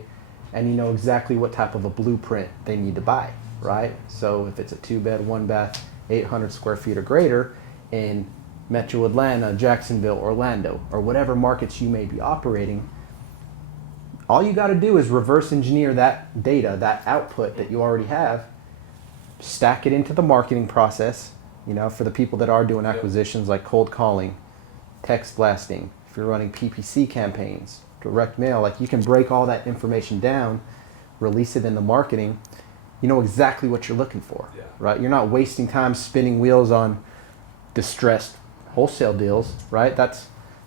and you know exactly what type of a blueprint they need to buy, right? So if it's a 2-bed, 1-bath, 800 square feet or greater in Metro Atlanta, Jacksonville, Orlando, or whatever markets you may be operating, all you got to do is reverse engineer that data, that output that you already have, stack it into the marketing process, you know, for the people that are doing acquisitions like cold calling, text blasting, if you're running PPC campaigns, direct mail, like you can break all that information down, release it in the marketing, you know exactly what you're looking for, Yeah. right? You're not wasting time spinning wheels on distressed wholesale deals, right?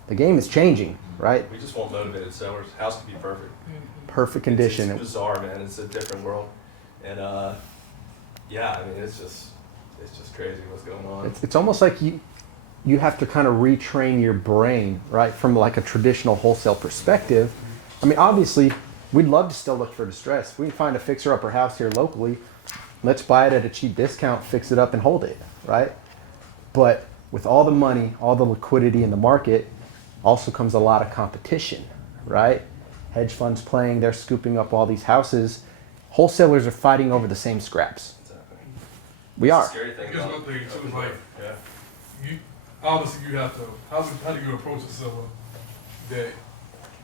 The game is changing, right? We just want motivated sellers. House can be perfect. Perfect condition. It's bizarre, man. It's a different world. And yeah, I mean, it's just crazy what's going on. It's almost like you have to kind of retrain your brain, right, from like a traditional wholesale perspective. I mean, obviously, we'd love to still look for distress. If we can find a fixer-upper house here locally, let's buy it at a cheap discount, fix it up, and hold it, right? But with all the money, all the liquidity in the market, also comes a lot of competition, right? Hedge funds playing, they're scooping up all these houses. Wholesalers are fighting over the same scraps. Exactly. We It's are. a scary thing. Here's one thing too, like Yeah. obviously you have to, how do you approach a seller that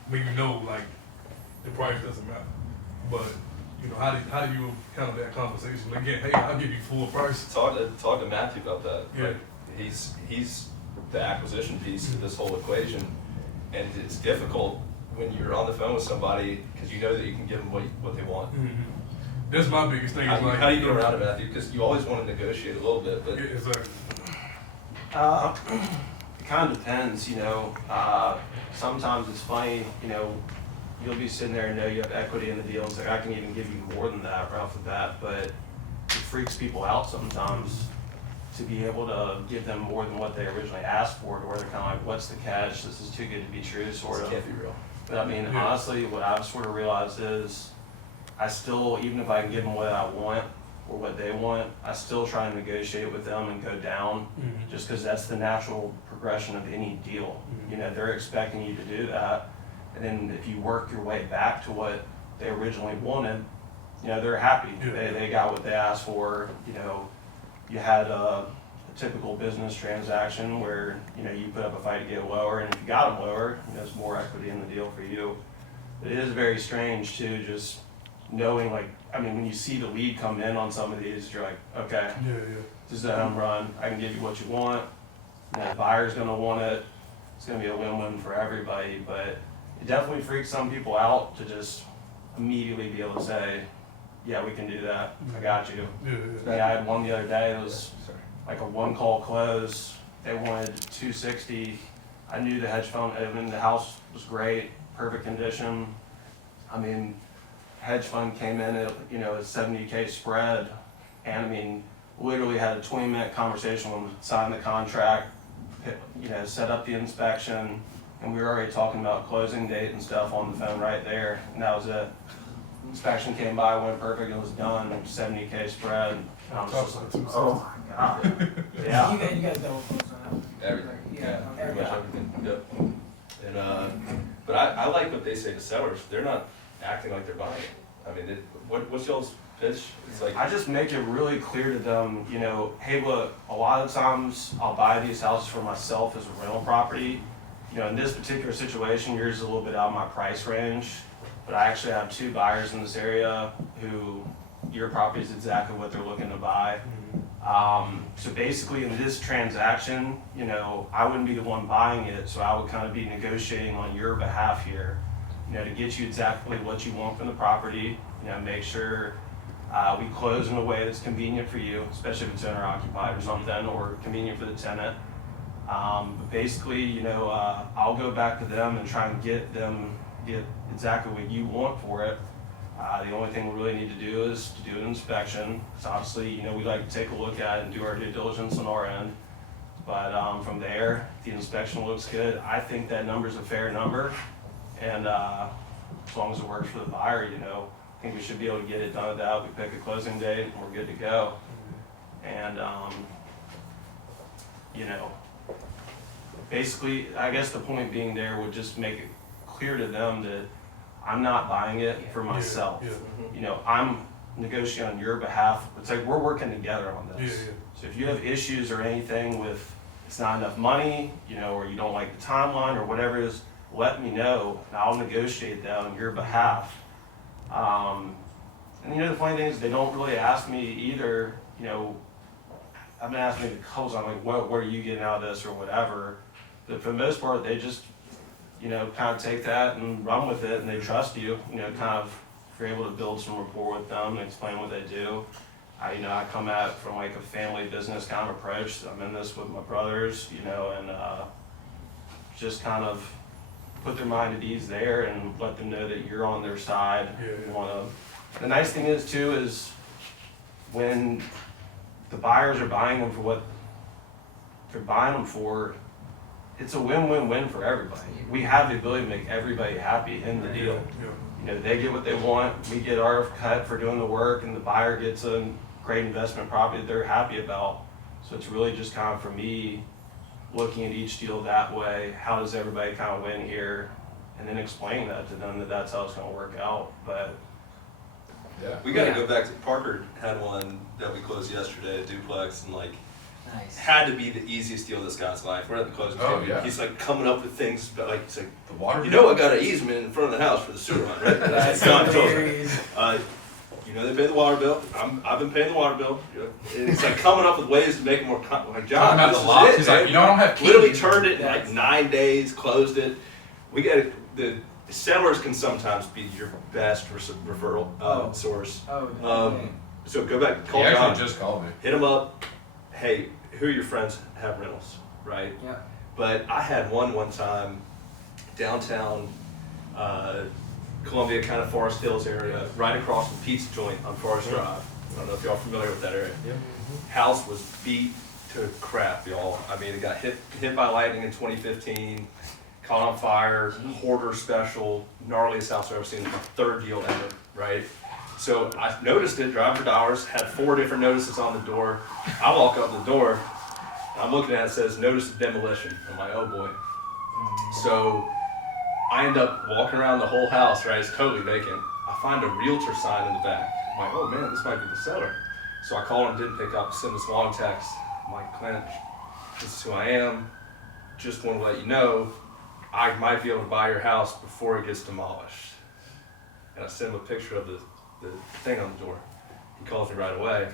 when you know like the price doesn't matter, but you know how do you handle that conversation? Again, hey, I'll give you full price. Talk to Matthew about that. Yeah. Like, he's the acquisition piece of this whole equation, and it's difficult when you're on the phone with somebody because you know that you can give them what they want. That's my biggest thing. Is like, How do you get around it, Matthew? Because you always want to negotiate a little bit, but Yeah, exactly. It kind of depends, you know. Sometimes it's funny, you know, you'll be sitting there and know you have equity in the deal. It's like, I can even give you more than that right off the bat, but it freaks people out sometimes to be able to give them more than what they originally asked for, to where they're kind of like, what's the catch? This is too good to be true, sort of. it can't be real. But I mean, Yeah. honestly, what I've sort of realized is I still, even if I can give them what I want or what they want, I still try to negotiate with them and go down, just because that's the natural progression of any deal. You know, they're expecting you to do that. And then if you work your way back to what they originally wanted, you know, they're happy. Yeah. They got what they asked for. You know, you had a typical business transaction where, you know, you put up a fight to get lower, and if you got them lower, you know, there's more equity in the deal for you. But it is very strange too, just knowing, like, I mean, when you see the lead come in on some of these, you're like, okay, Yeah, this is a home run. I can give you what you want. You know, the buyer's gonna want it. It's gonna be a win-win for everybody. But it definitely freaks some people out to just immediately be able to say, yeah, we can do that. I got you. yeah. Yeah, I had one the other day. It was like a one-call close. They wanted 260. I knew the hedge fund, I mean, the house was great, perfect condition. I mean, hedge fund came in at, you know, a 70K spread, and I mean, literally had a 20-minute conversation when we signed the contract, you know, set up the inspection, and we were already talking about closing date and stuff on the phone right there, and that was it. Inspection came by, went perfect, it was done, 70K spread. And I was just like, oh my God. Yeah. You guys double close on Everything. Yeah. Pretty much everything. Yep. And but I like what they say to sellers. They're not acting like they're buying it. I mean, what's y'all's pitch? It's like, I just make it really clear to them, you know, hey, look, a lot of times I'll buy these houses for myself as a rental property. You know, in this particular situation, yours is a little bit out of my price range, but I actually have 2 buyers in this area who your property is exactly what they're looking to buy. So basically in this transaction, you know, I wouldn't be the one buying it, so I would kind of be negotiating on your behalf here, you know, to get you exactly what you want from the property, you know, make sure we close in a way that's convenient for you, especially if it's owner occupied or something, or convenient for the tenant. But basically, you know, I'll go back to them and try and get exactly what you want for it. The only thing we really need to do is to do an inspection. So obviously, you know, we like to take a look at it and do our due diligence on our end. But from there, if the inspection looks good, I think that number's a fair number. And as long as it works for the buyer, you know, I think we should be able to get it done at that. We pick a closing date and we're good to go. And, you know, basically, I guess the point being there would just make it clear to them that I'm not buying it for myself. Yeah. You know, I'm negotiating on your behalf. It's like we're working together on this. Yeah. So if you have issues or anything with it's not enough money, you know, or you don't like the timeline or whatever it is, let me know and I'll negotiate that on your behalf. And you know, the funny thing is they don't really ask me either, you know, I've been asking me a couple times, like, what are you getting out of this or whatever. But for the most part, they just, you know, kind of take that and run with it, and they trust you. You know, kind of, if you're able to build some rapport with them and explain what they do. You know, I come at it from like a family business kind of approach. I'm in this with my brothers, you know, and just kind of put their mind at ease there and let them know that you're on their side. Yeah. You wanna. The nice thing is too is when the buyers are buying them for what they're buying them for, it's a win-win-win for everybody. We have the ability to make everybody happy in the deal. You know, they get what they want, we get our cut for doing the work, and the buyer gets a great investment property that they're happy about. So it's really just kind of, for me, looking at each deal that way, how does everybody kind of win here, and then explaining that to them that that's how it's gonna work out. But yeah, we got to go back to Parker had one that we closed yesterday, a duplex, and like Nice. had to be the easiest deal of this guy's life. We're at the closing Oh, table. yeah. He's like coming up with things, but like he's like, The water. you know, I got an easement in front of the house for the sewer line, right? And I said, "John, you know, they pay the water bill. I've been paying the water bill. You know, and it's like coming up with ways to make it more like, John, Talking about this the is lots. it, He's man. like, you know, I don't have keys. Literally turned it in like 9 days, closed it. We got the sellers can sometimes be your best referral source. So go back, call He actually John, just called me. hit them up. Hey, who are your friends have rentals, right? Yeah. But I had one time downtown Columbia, kind of Forest Hills area, right across from Pizza Joint on Forest Drive. I don't know if y'all are familiar with that area. Yep. House was beat to crap, y'all. I mean, it got hit by lightning in 2015, caught on fire, hoarder special, gnarliest house I've ever seen. My third deal ever, right? So I noticed it, drive for dollars, had 4 different notices on the door. I walk up the door, I'm looking at it, it says notice of demolition. I'm like, oh boy. So I end up walking around the whole house, right? It's totally vacant. I find a realtor sign in the back. I'm like, oh man, this might be the seller. So I called him, didn't pick up, sent this long text. I'm like, Clint, this is who I am. Just want to let you know, I might be able to buy your house before it gets demolished. And I sent him a picture of the thing on the door. He calls me right away.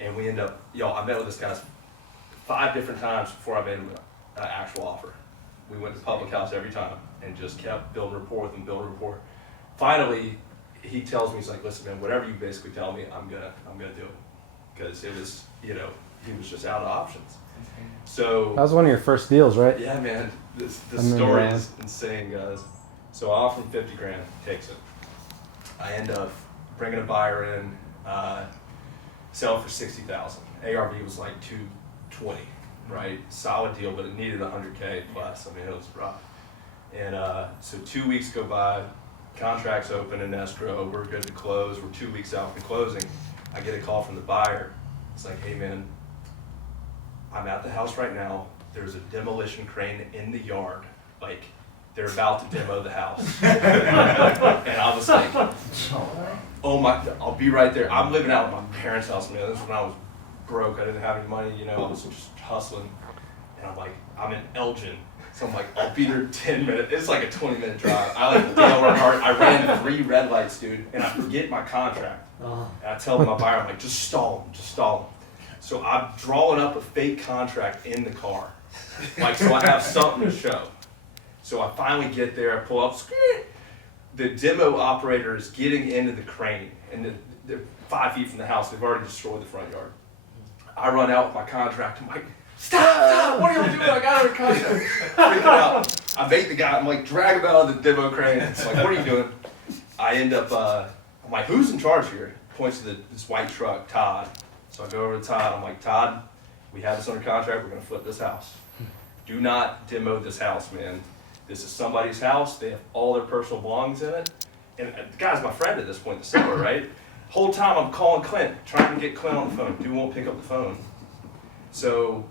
And we end up, I met with this guy 5 different times before I made him an actual offer. We went to public house every time and just kept building rapport with him, building rapport. Finally, he tells me, he's like, listen man, whatever you basically tell me, I'm gonna do it. Because it was, he was just out of options. So That was one of your first deals, right? yeah, man, the remember story that. is insane, guys. So I offer him 50 grand, takes it. I end up bringing a buyer in, sell it for 60,000. ARV was like 220, right? Solid deal, but it needed 100K plus. I mean, it was rough. And so 2 weeks go by, contracts open in escrow, we're good to close. We're 2 weeks out from closing. I get a call from the buyer. It's like, hey man, I'm at the house right now. There's a demolition crane in the yard. Like, they're about to demo the house. And I was like, oh my, I'll be right there. I'm living out at my parents' house, man. This is when I was broke. I didn't have any money, I was just hustling. And I'm like, I'm in Elgin. So I'm like, I'll be there 10 minutes. It's like a 20-minute drive. I like Dale Earnhardt. I ran 3 red lights, dude, and I forget my contract. And I tell my buyer, I'm like, just stall him. So I'm drawing up a fake contract in the car. Like, so I have something to show. So I finally get there, I pull up, the demo operator is getting into the crane, and they're 5 feet from the house. They've already destroyed the front yard. I run out with my contract. I'm like, stop, what are y'all doing? I got it under contract. Freaking out. I make the guy, I'm like, drag him out of the demo crane. It's like, what are you doing? I end up, I'm like, who's in charge here? Points to this white truck, Todd. So I go over to Todd, I'm like, Todd, we have this under contract, we're gonna flip this house. Do not demo this house, man. This is somebody's house, they have all their personal belongings in it. And the guy's my friend at this point, the seller, right? Whole time I'm calling Clint, trying to get Clint on the phone. Dude won't pick up the phone. So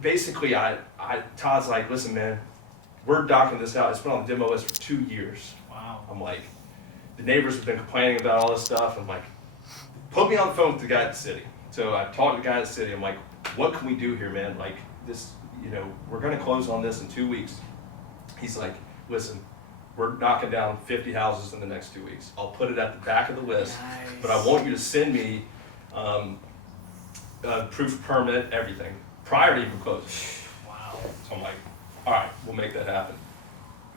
basically, Todd's like, listen, man, we're docking this out. It's been on the demo list for 2 years. Wow. I'm like, the neighbors have been complaining about all this stuff. I'm like, put me on the phone with the guy at the city. So I talked to the guy at the city. I'm like, what can we do here, man? Like this, we're gonna close on this in 2 weeks. He's like, listen, we're knocking down 50 houses in the next 2 weeks. I'll put it at the back of the list, but I want you to send me proof of permit, everything, prior to even closing. Wow. So I'm like, all right, we'll make that happen.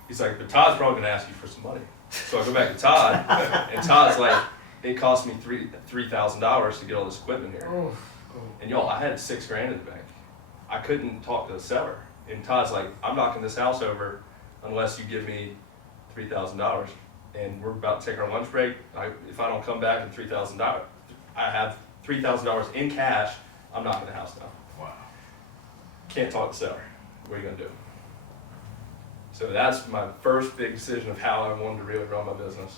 He's like, but Todd's probably gonna ask you for some money. So I go back to Todd, and Todd's like, it cost me $3,000 to get all this equipment here. And y'all, I had 6 grand in the bank. I couldn't talk to the seller. And Todd's like, I'm knocking this house over unless you give me $3,000. And we're about to take our lunch break. If I don't come back in $3,000, I have $3,000 in cash, I'm knocking the house down. Wow. Can't talk to the seller. What are you gonna do? So that's my first big decision of how I wanted to really run my business.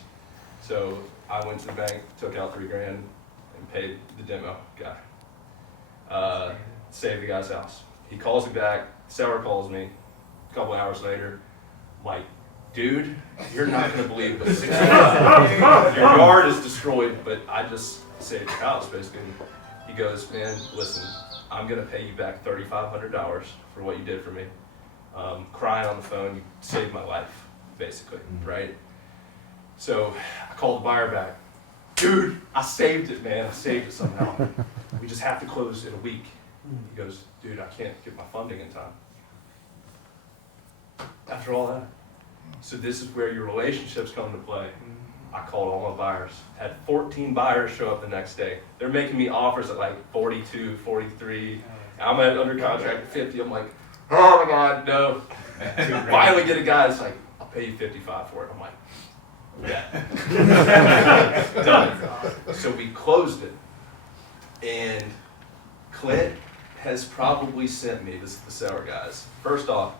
So I went to the bank, took out 3 grand, and paid the demo guy. Saved the guy's house. He calls me back, seller calls me a couple hours later, like, dude, you're not gonna believe this. Your yard is destroyed, but I just saved your house, basically. He goes, man, listen, I'm gonna pay you back $3,500 for what you did for me. Crying on the phone, you saved my life, basically, right? So I called the buyer back. Dude, I saved it, man. I saved it somehow. We just have to close in a week. He goes, dude, I can't get my funding in time. After all that, So this is where your relationships come to play. I called all my buyers. Had 14 buyers show up the next day. They're making me offers at like 42, 43. I'm under contract at 50. I'm like, oh my God, no. Finally get a guy that's like, I'll pay you 55 for it. I'm like, yeah. Done. So we closed it. And Clint has probably sent me, this is the seller guys. First off,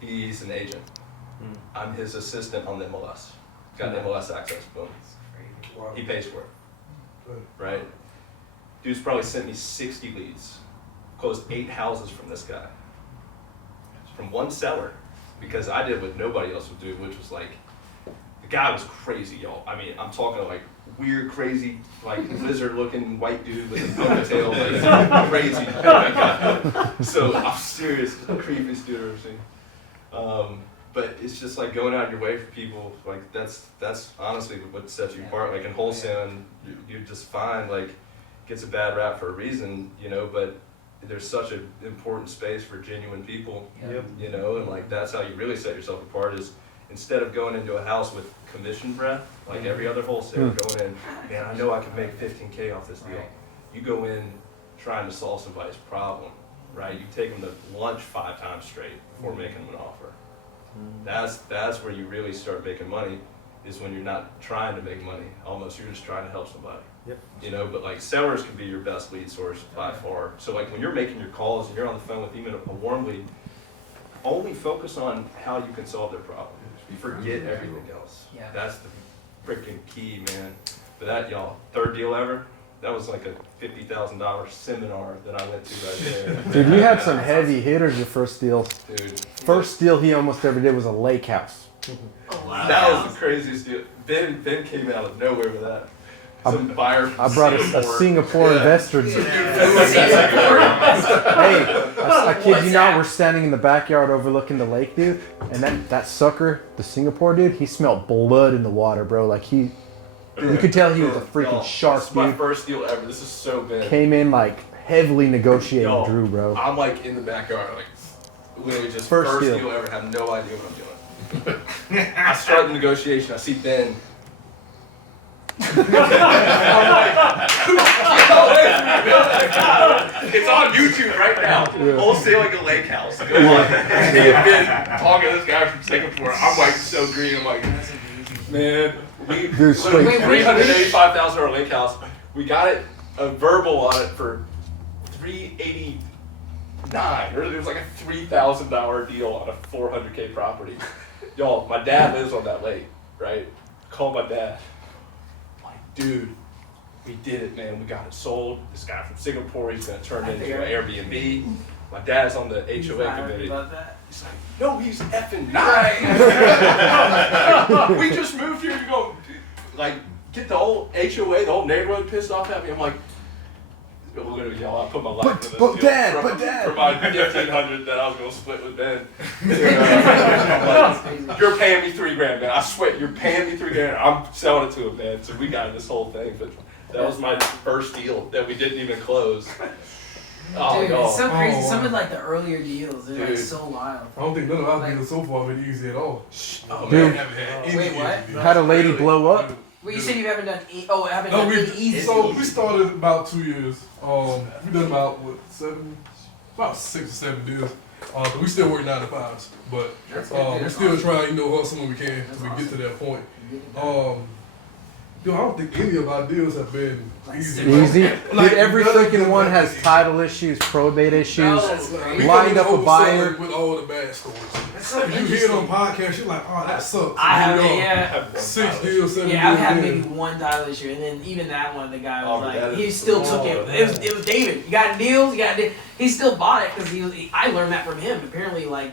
he's an agent. I'm his assistant on the MLS. Got MLS access, boom. Wow. He pays for it, right? Dude's probably sent me 60 leads. Closed 8 houses from this guy. From one seller, because I did what nobody else would do, which was like, the guy was crazy, y'all. I mean, I'm talking like weird, crazy, like lizard-looking white dude with a ponytail, like crazy. So I'm serious, the creepiest dude I've ever seen. But it's just like going out of your way for people. Like that's honestly what sets you apart. Like in wholesaling, you just find like gets a bad rap for a reason, you know. But there's such an important space for genuine people, you know, and like that's how you really set yourself apart. Is instead of going into a house with commission breath, like every other wholesaler going in, man, I know I can make 15K off this deal. You go in trying to solve somebody's problem, right? You take them to lunch 5 times straight before making them an offer. That's where you really start making money, is when you're not trying to make money. Almost you're just trying to help somebody. You know, but like sellers can be your best lead source by far. So like when you're making your calls and you're on the phone with even a warm lead, only focus on how you can solve their problem. You forget everything else. Yeah. That's the freaking key, man. But that, y'all, third deal ever, that was like a $50,000 seminar that I went to right there. Dude, you had some heavy hitters your first deal. Dude. First deal he almost ever did was a lake house. Oh, wow. That was the craziest deal. Ben came out of nowhere with that. Some buyer from I brought a Singapore investor. Hey, I kid you not, we're standing in the backyard overlooking the lake, dude. And that sucker, the Singapore dude, he smelled blood in the water, bro. Like you could tell he was a freaking shark, This is my dude. first deal ever. This is so bad. Came in like heavily negotiating Yo, Drew, bro. I'm like in the backyard, like literally just First first deal. deal ever, have no idea what I'm doing. I start the negotiation, I see Ben. I'm like, it's on YouTube right now. Wholesaling a lake house. Go on. And Ben talking to this guy from Singapore. I'm like so green. I'm like, man, we Dude, straight. literally $385,000 lake house. We got it a verbal on it for $389. Or it was like a $3,000 deal on a $400K property. Y'all, my dad lives on that lake, right? Call my dad. Dude, we did it, man. We got it sold. This guy from Singapore, he's gonna turn it into an Airbnb. My dad's on the HOA committee. He's like, no, he's effing 9. We just moved here to go, like, get the whole HOA, the whole neighborhood pissed off at me. I'm like, literally, y'all, I put my life in this deal. Dad. For my $1,500 that I was gonna split with Ben. I'm like, you're paying me $3,000, man. I swear, you're paying me $3,000. I'm selling it to him, man. So we got this whole thing, but that was my first deal that we didn't even close. Oh, Dude, y'all. it's so crazy. Oh, Some of wow. like the earlier deals, they're like Dude. so wild. I don't think none of our deals so far have been easy at all. Oh, Dude. I haven't had any Wait, what? easy You deals. had a lady blow up. Well, you said you haven't done haven't No, done any easy. so we started about 2 years. We done about about 6 or 7 deals. But we still work 9 to 5s. But we still trying, hustle when we can till we get to that point. I don't think any of our deals have been easy. Easy. Like, Dude, every none of freaking them one have has been title issues, probate issues. We Lined come up a to buyer. wholesaling with all the bad stories. so If you hear it on podcasts, you're like, oh, that sucks. I And haven't, here we are, yeah. 6 deals, 7 Yeah, I've deals had in. maybe one title issue, and then even that one, the guy was Oh, that like, he is- still took it. It was David. You got deals, he still bought it because I learned that from him. Apparently, like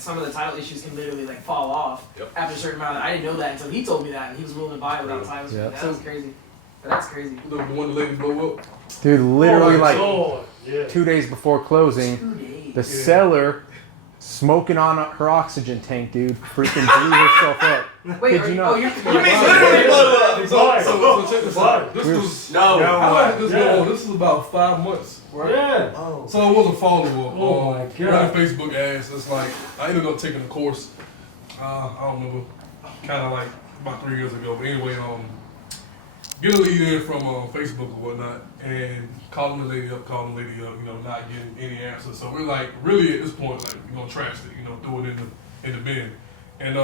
some of the title issues can literally like fall off after a certain amount. I didn't know that until he told me that, and he was willing to buy it without titles. Yeah. That was crazy. But that's crazy. The one the lady blow up. Dude, literally like Lord. Yeah. 2 days before closing, 2 days. the seller smoking on her oxygen tank, dude, freaking blew herself up. Wait, Kid are you you? not. Oh, you're literally blew up. So check this out. This was No. how long did this go on? This was about 5 months, right? Yeah. So it was a follow-up. Oh my God. Running Facebook ads. It's like I ended up taking a course. I don't know, kind of like about 3 years ago. But anyway, get a lead in from Facebook or whatnot, and calling the lady up, you know, not getting any answers. So we're like, really at this point, like, we're gonna trash it, you know, throw it in the bin. And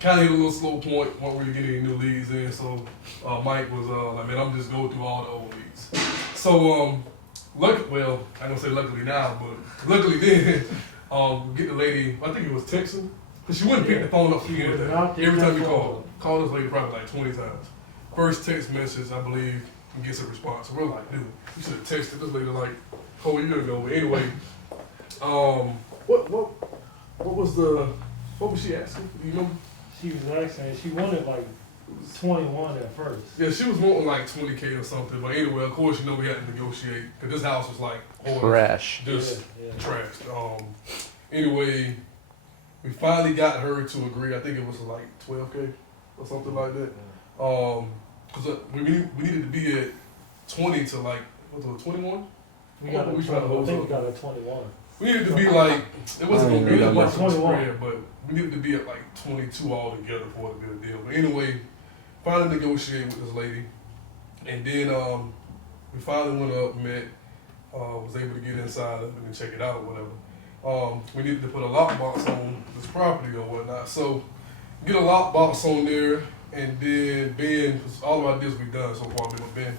kind of hit a little slow point, weren't really getting any new leads in. So Mike was like, man, I'm just going through all the old leads. So well, I don't say luckily now, but luckily then, get the lady, I think it was texting, because she wouldn't pick the phone up for anything. Every time we called this lady probably like 20 times. First text message, I believe, and gets a response. So we're like, dude, you should have texted this lady like a whole year ago. But anyway, what was she asking? Do you remember? She was asking, she wanted like 21 at first. Yeah, she was wanting like 20K or something. But anyway, of course, you know, we had to negotiate because this house was like Trash. just Yeah. trashed. Anyway, we finally got her to agree. I think it was like 12K or something like that. Because we needed to be at 20 to like, what was it, 21? We got we trying to hold I think up. we got a 21. We needed to be like, it wasn't going to be that much of a 21. spread, but we needed to be at like 22 altogether for it to be a deal. But anyway, finally negotiated with this lady. And then we finally went up, met, was able to get inside of it and check it out or whatever. We needed to put a lockbox on this property or whatnot. So get a lockbox on there, and then Ben, cause all of our deals we done so far, been with Ben.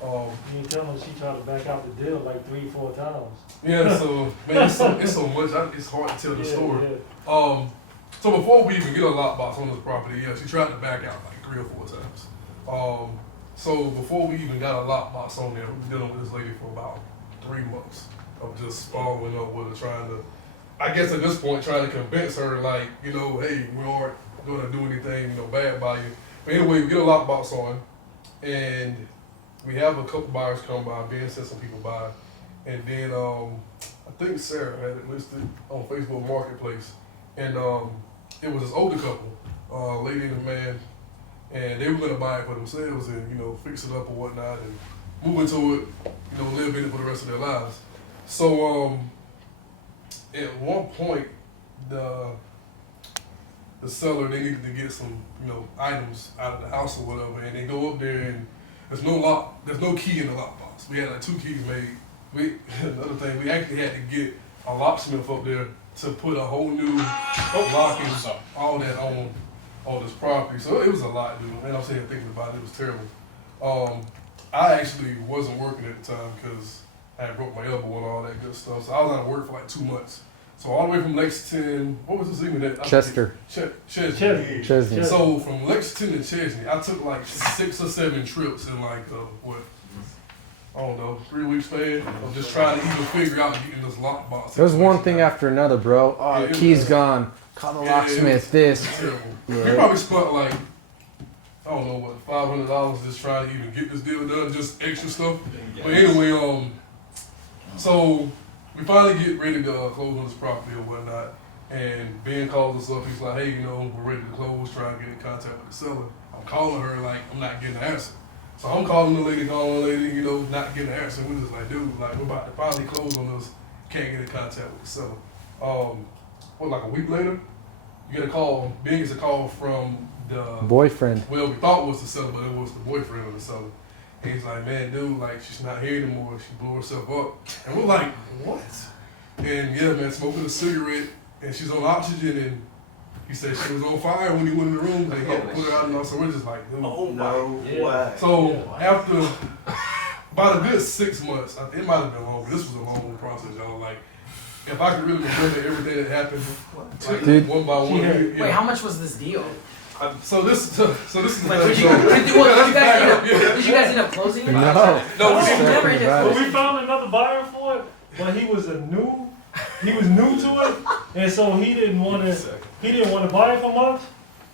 You tell her she tried to back out the deal like 3-4 times. Yeah, so man, it's so much. It's hard to tell the story. Yeah. So before we even get a lockbox on this property, yeah, she tried to back out like 3 or 4 times. So before we even got a lockbox on there, we were dealing with this lady for about 3 months of just following up with her, trying to, I guess at this point, trying to convince her like, you know, hey, we aren't gonna do anything, you know, bad by you. But anyway, we get a lockbox on, and we have a couple buyers come by. Ben sent some people by, and then I think Sarah had it listed on Facebook Marketplace, and it was this older couple, lady and a man, and they were gonna buy it for themselves and, you know, fix it up or whatnot and move into it, you know, live in it for the rest of their lives. So at one point, the seller, they needed to get some, you know, items out of the house or whatever, and they go up there and there's no key in the lockbox. We had like 2 keys made. Another thing, we actually had to get a locksmith up there to put a whole new lock and all that on this property. So it was a lot, dude. And I'm saying, thinking about it, it was terrible. I actually wasn't working at the time because I had broke my elbow and all that good stuff. So I was out of work for like 2 months. So all the way from Lexington, what was the city that? Chester. Chesney. Chesney. So from Lexington to Chesney, I took like 6 or 7 trips in like I don't know, 3 weeks span of just trying to even figure out getting this lockbox. There's one thing after another, bro. Oh, Yeah, the it key's was- gone. Call the Yeah, it locksmith. was This. terrible. Yeah. We probably spent like, I don't know what, $500 just trying to even get this deal done, just extra stuff. But anyway, so we finally get ready to close on this property or whatnot, and Ben calls us up. He's like, hey, you know, we're ready to close, try and get in contact with the seller. I'm calling her, like, I'm not getting an answer. So I'm calling the lady, you know, not getting an answer. We're just like, dude, like, we're about to finally close on this, can't get in contact with the seller. Like a week later, you get a call, Ben gets a call from the Boyfriend. well, we thought it was the seller, but it was the boyfriend of the seller. And he's like, man, dude, like, she's not here anymore. She blew herself up. And we're like, what? And yeah, man, smoking a cigarette, and she's on oxygen, and he said she was on fire when he went in the room, and he had to put her out, and all. So we're just like, dude. Oh no Yeah. way. So after about a good 6 months, it might have been longer. This was a long process, y'all. Like, if I could really remember everything that happened, like, Dude. one by one. Yeah. Wait, how much was this deal? So this is the Like, thing. did you guys end up closing it? No. No, we Oh, didn't. never ended up But closing. we found another buyer for it, but he was new to it, and so he didn't want to buy it from us.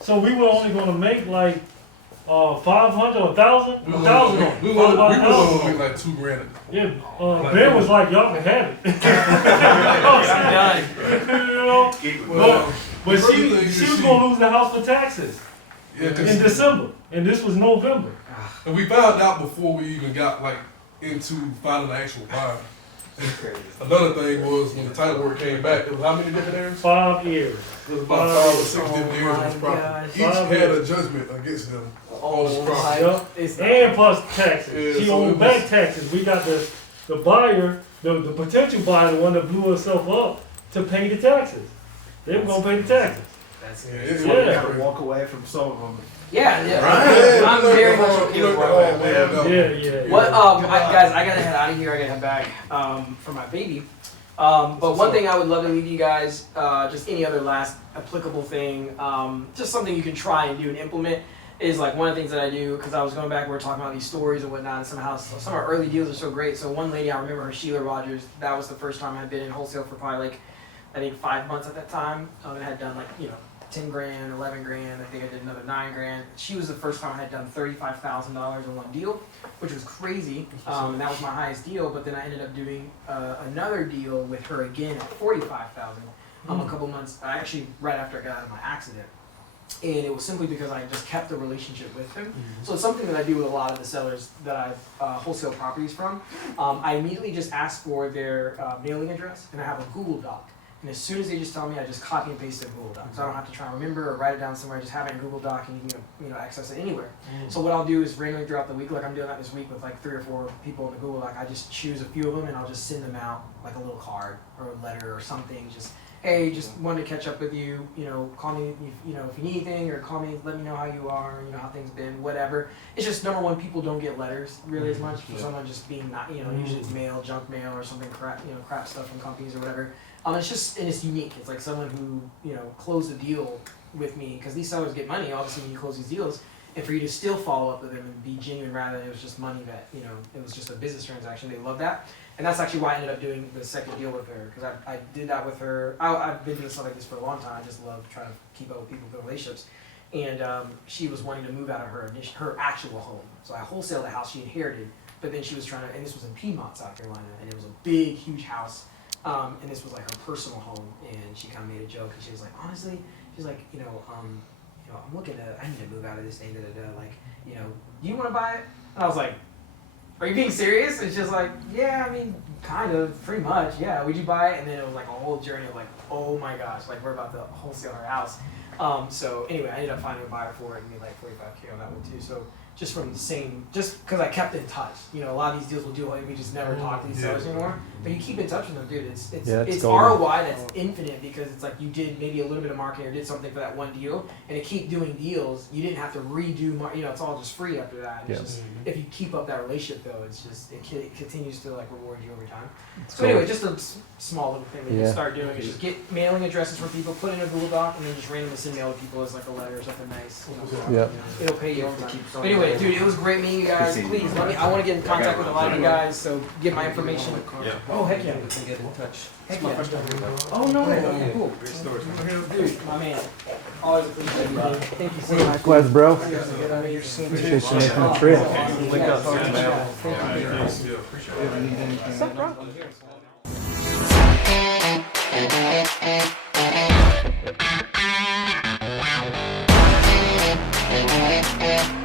So we were only going to make like 500 or 1,000, We 1,000. were going to make like $2,000. Yeah, Ben was like, y'all can have it. You know, but she was going to lose the house for taxes Yeah, in 'cause- December, and this was November. and we found out before we even got like into finding the actual buyer. Another thing was when the title work came back, it was how many different areas? 5 years. It was about 5 or 6 Oh different areas on this my property. gosh. Each 5 had a years. judgment against them on Oh this my, property. Yup. it's And plus taxes. Yeah, She so owed it back was- taxes. We got the buyer, the potential buyer, the one that blew herself up to pay the taxes. They were gonna pay the taxes. that's Yeah, it. it's Yeah. like- gotta walk away from some of them. Yeah. Right. I'm very much okay with Look, walking oh, away. man, no. Yeah. What, guys, I gotta head out of here. I gotta head back for my baby. But one thing I would love to leave you guys, just any other last applicable thing, just something you can try and do and implement is like one of the things that I do, because I was going back, we were talking about these stories and whatnot, and somehow some of our early deals are so great. So one lady, I remember her, Sheila Rogers, that was the first time I'd been in wholesale for probably like, I think 5 months at that time. And I had done like, 10 grand, 11 grand, I think I did another 9 grand. She was the first time I had done $35,000 in one deal, which was crazy, and that was my highest deal, but then I ended up doing another deal with her again at $45,000 a couple months, actually right after I got out of my accident. And it was simply because I just kept the relationship with them. So it's something that I do with a lot of the sellers that I've wholesale properties from. I immediately just ask for their mailing address, and I have a Google Doc. And as soon as they just tell me, I just copy and paste it in Google Doc. So I don't have to try and remember or write it down somewhere. I just have it in Google Doc, and you can access it anywhere. So what I'll do is randomly throughout the week, like I'm doing that this week with like 3 or 4 people in the Google Doc, I just choose a few of them and I'll just send them out like a little card or a letter or something. Just, hey, just wanted to catch up with you. Call me if you need anything, or call me, let me know how you are, how things been, whatever. It's just number one, people don't get letters really as much for someone just being not, usually it's mail, junk mail, or something crap, crap stuff from companies or whatever. It's unique. It's like someone who, closed a deal with me, because these sellers get money, obviously, when you close these deals, and for you to still follow up with them and be genuine rather than it was just money that, it was just a business transaction. They love that. And that's actually why I ended up doing the second deal with her, because I did that with her. I've been doing stuff like this for a long time. I just love trying to keep up with people, build relationships. And she was wanting to move out of her actual home. So I wholesaled the house she inherited, but then she was trying to, and this was in Piedmont, South Carolina, and it was a big, huge house. And this was like her personal home, and she kind of made a joke, and she was like, honestly, she's like, I'm looking at, I need to move out of this thing, like, do you want to buy it? And I was like, are you being serious? And she's like, yeah, I mean, kind of, pretty much, yeah, would you buy it? And then it was like a whole journey of like, oh my gosh, like we're about to wholesale her house. So anyway, I ended up finding a buyer for it and made like $45K on that one too. So just from the same, just because I kept in touch. A lot of these deals will do, like we just never talk to these sellers anymore. But you keep in touch with them, dude. It's golden. ROI that's infinite, because it's like you did maybe a little bit of marketing or did something for that one deal, and to keep doing deals, you didn't have to redo, it's all just free after that. It's just, if you keep up that relationship though, it's just, it continues to like reward you over time. So anyway, just a small little thing that you can start doing is just get mailing addresses for people, put in a Google Doc, and then just randomly send mail to people as like a letter or something nice. It'll pay you over time. But anyway, dude, it was great meeting you guys. Please let me. I want to get in contact with a lot of you guys, so get my information. Oh heck yeah. Get in touch. Heck yeah. Oh no way. Cool. Dude, my man. Always appreciate you. Thank you so much. Likewise, bro. Get out of here soon. Appreciate you making the trip. Link up soon, man. Thank you.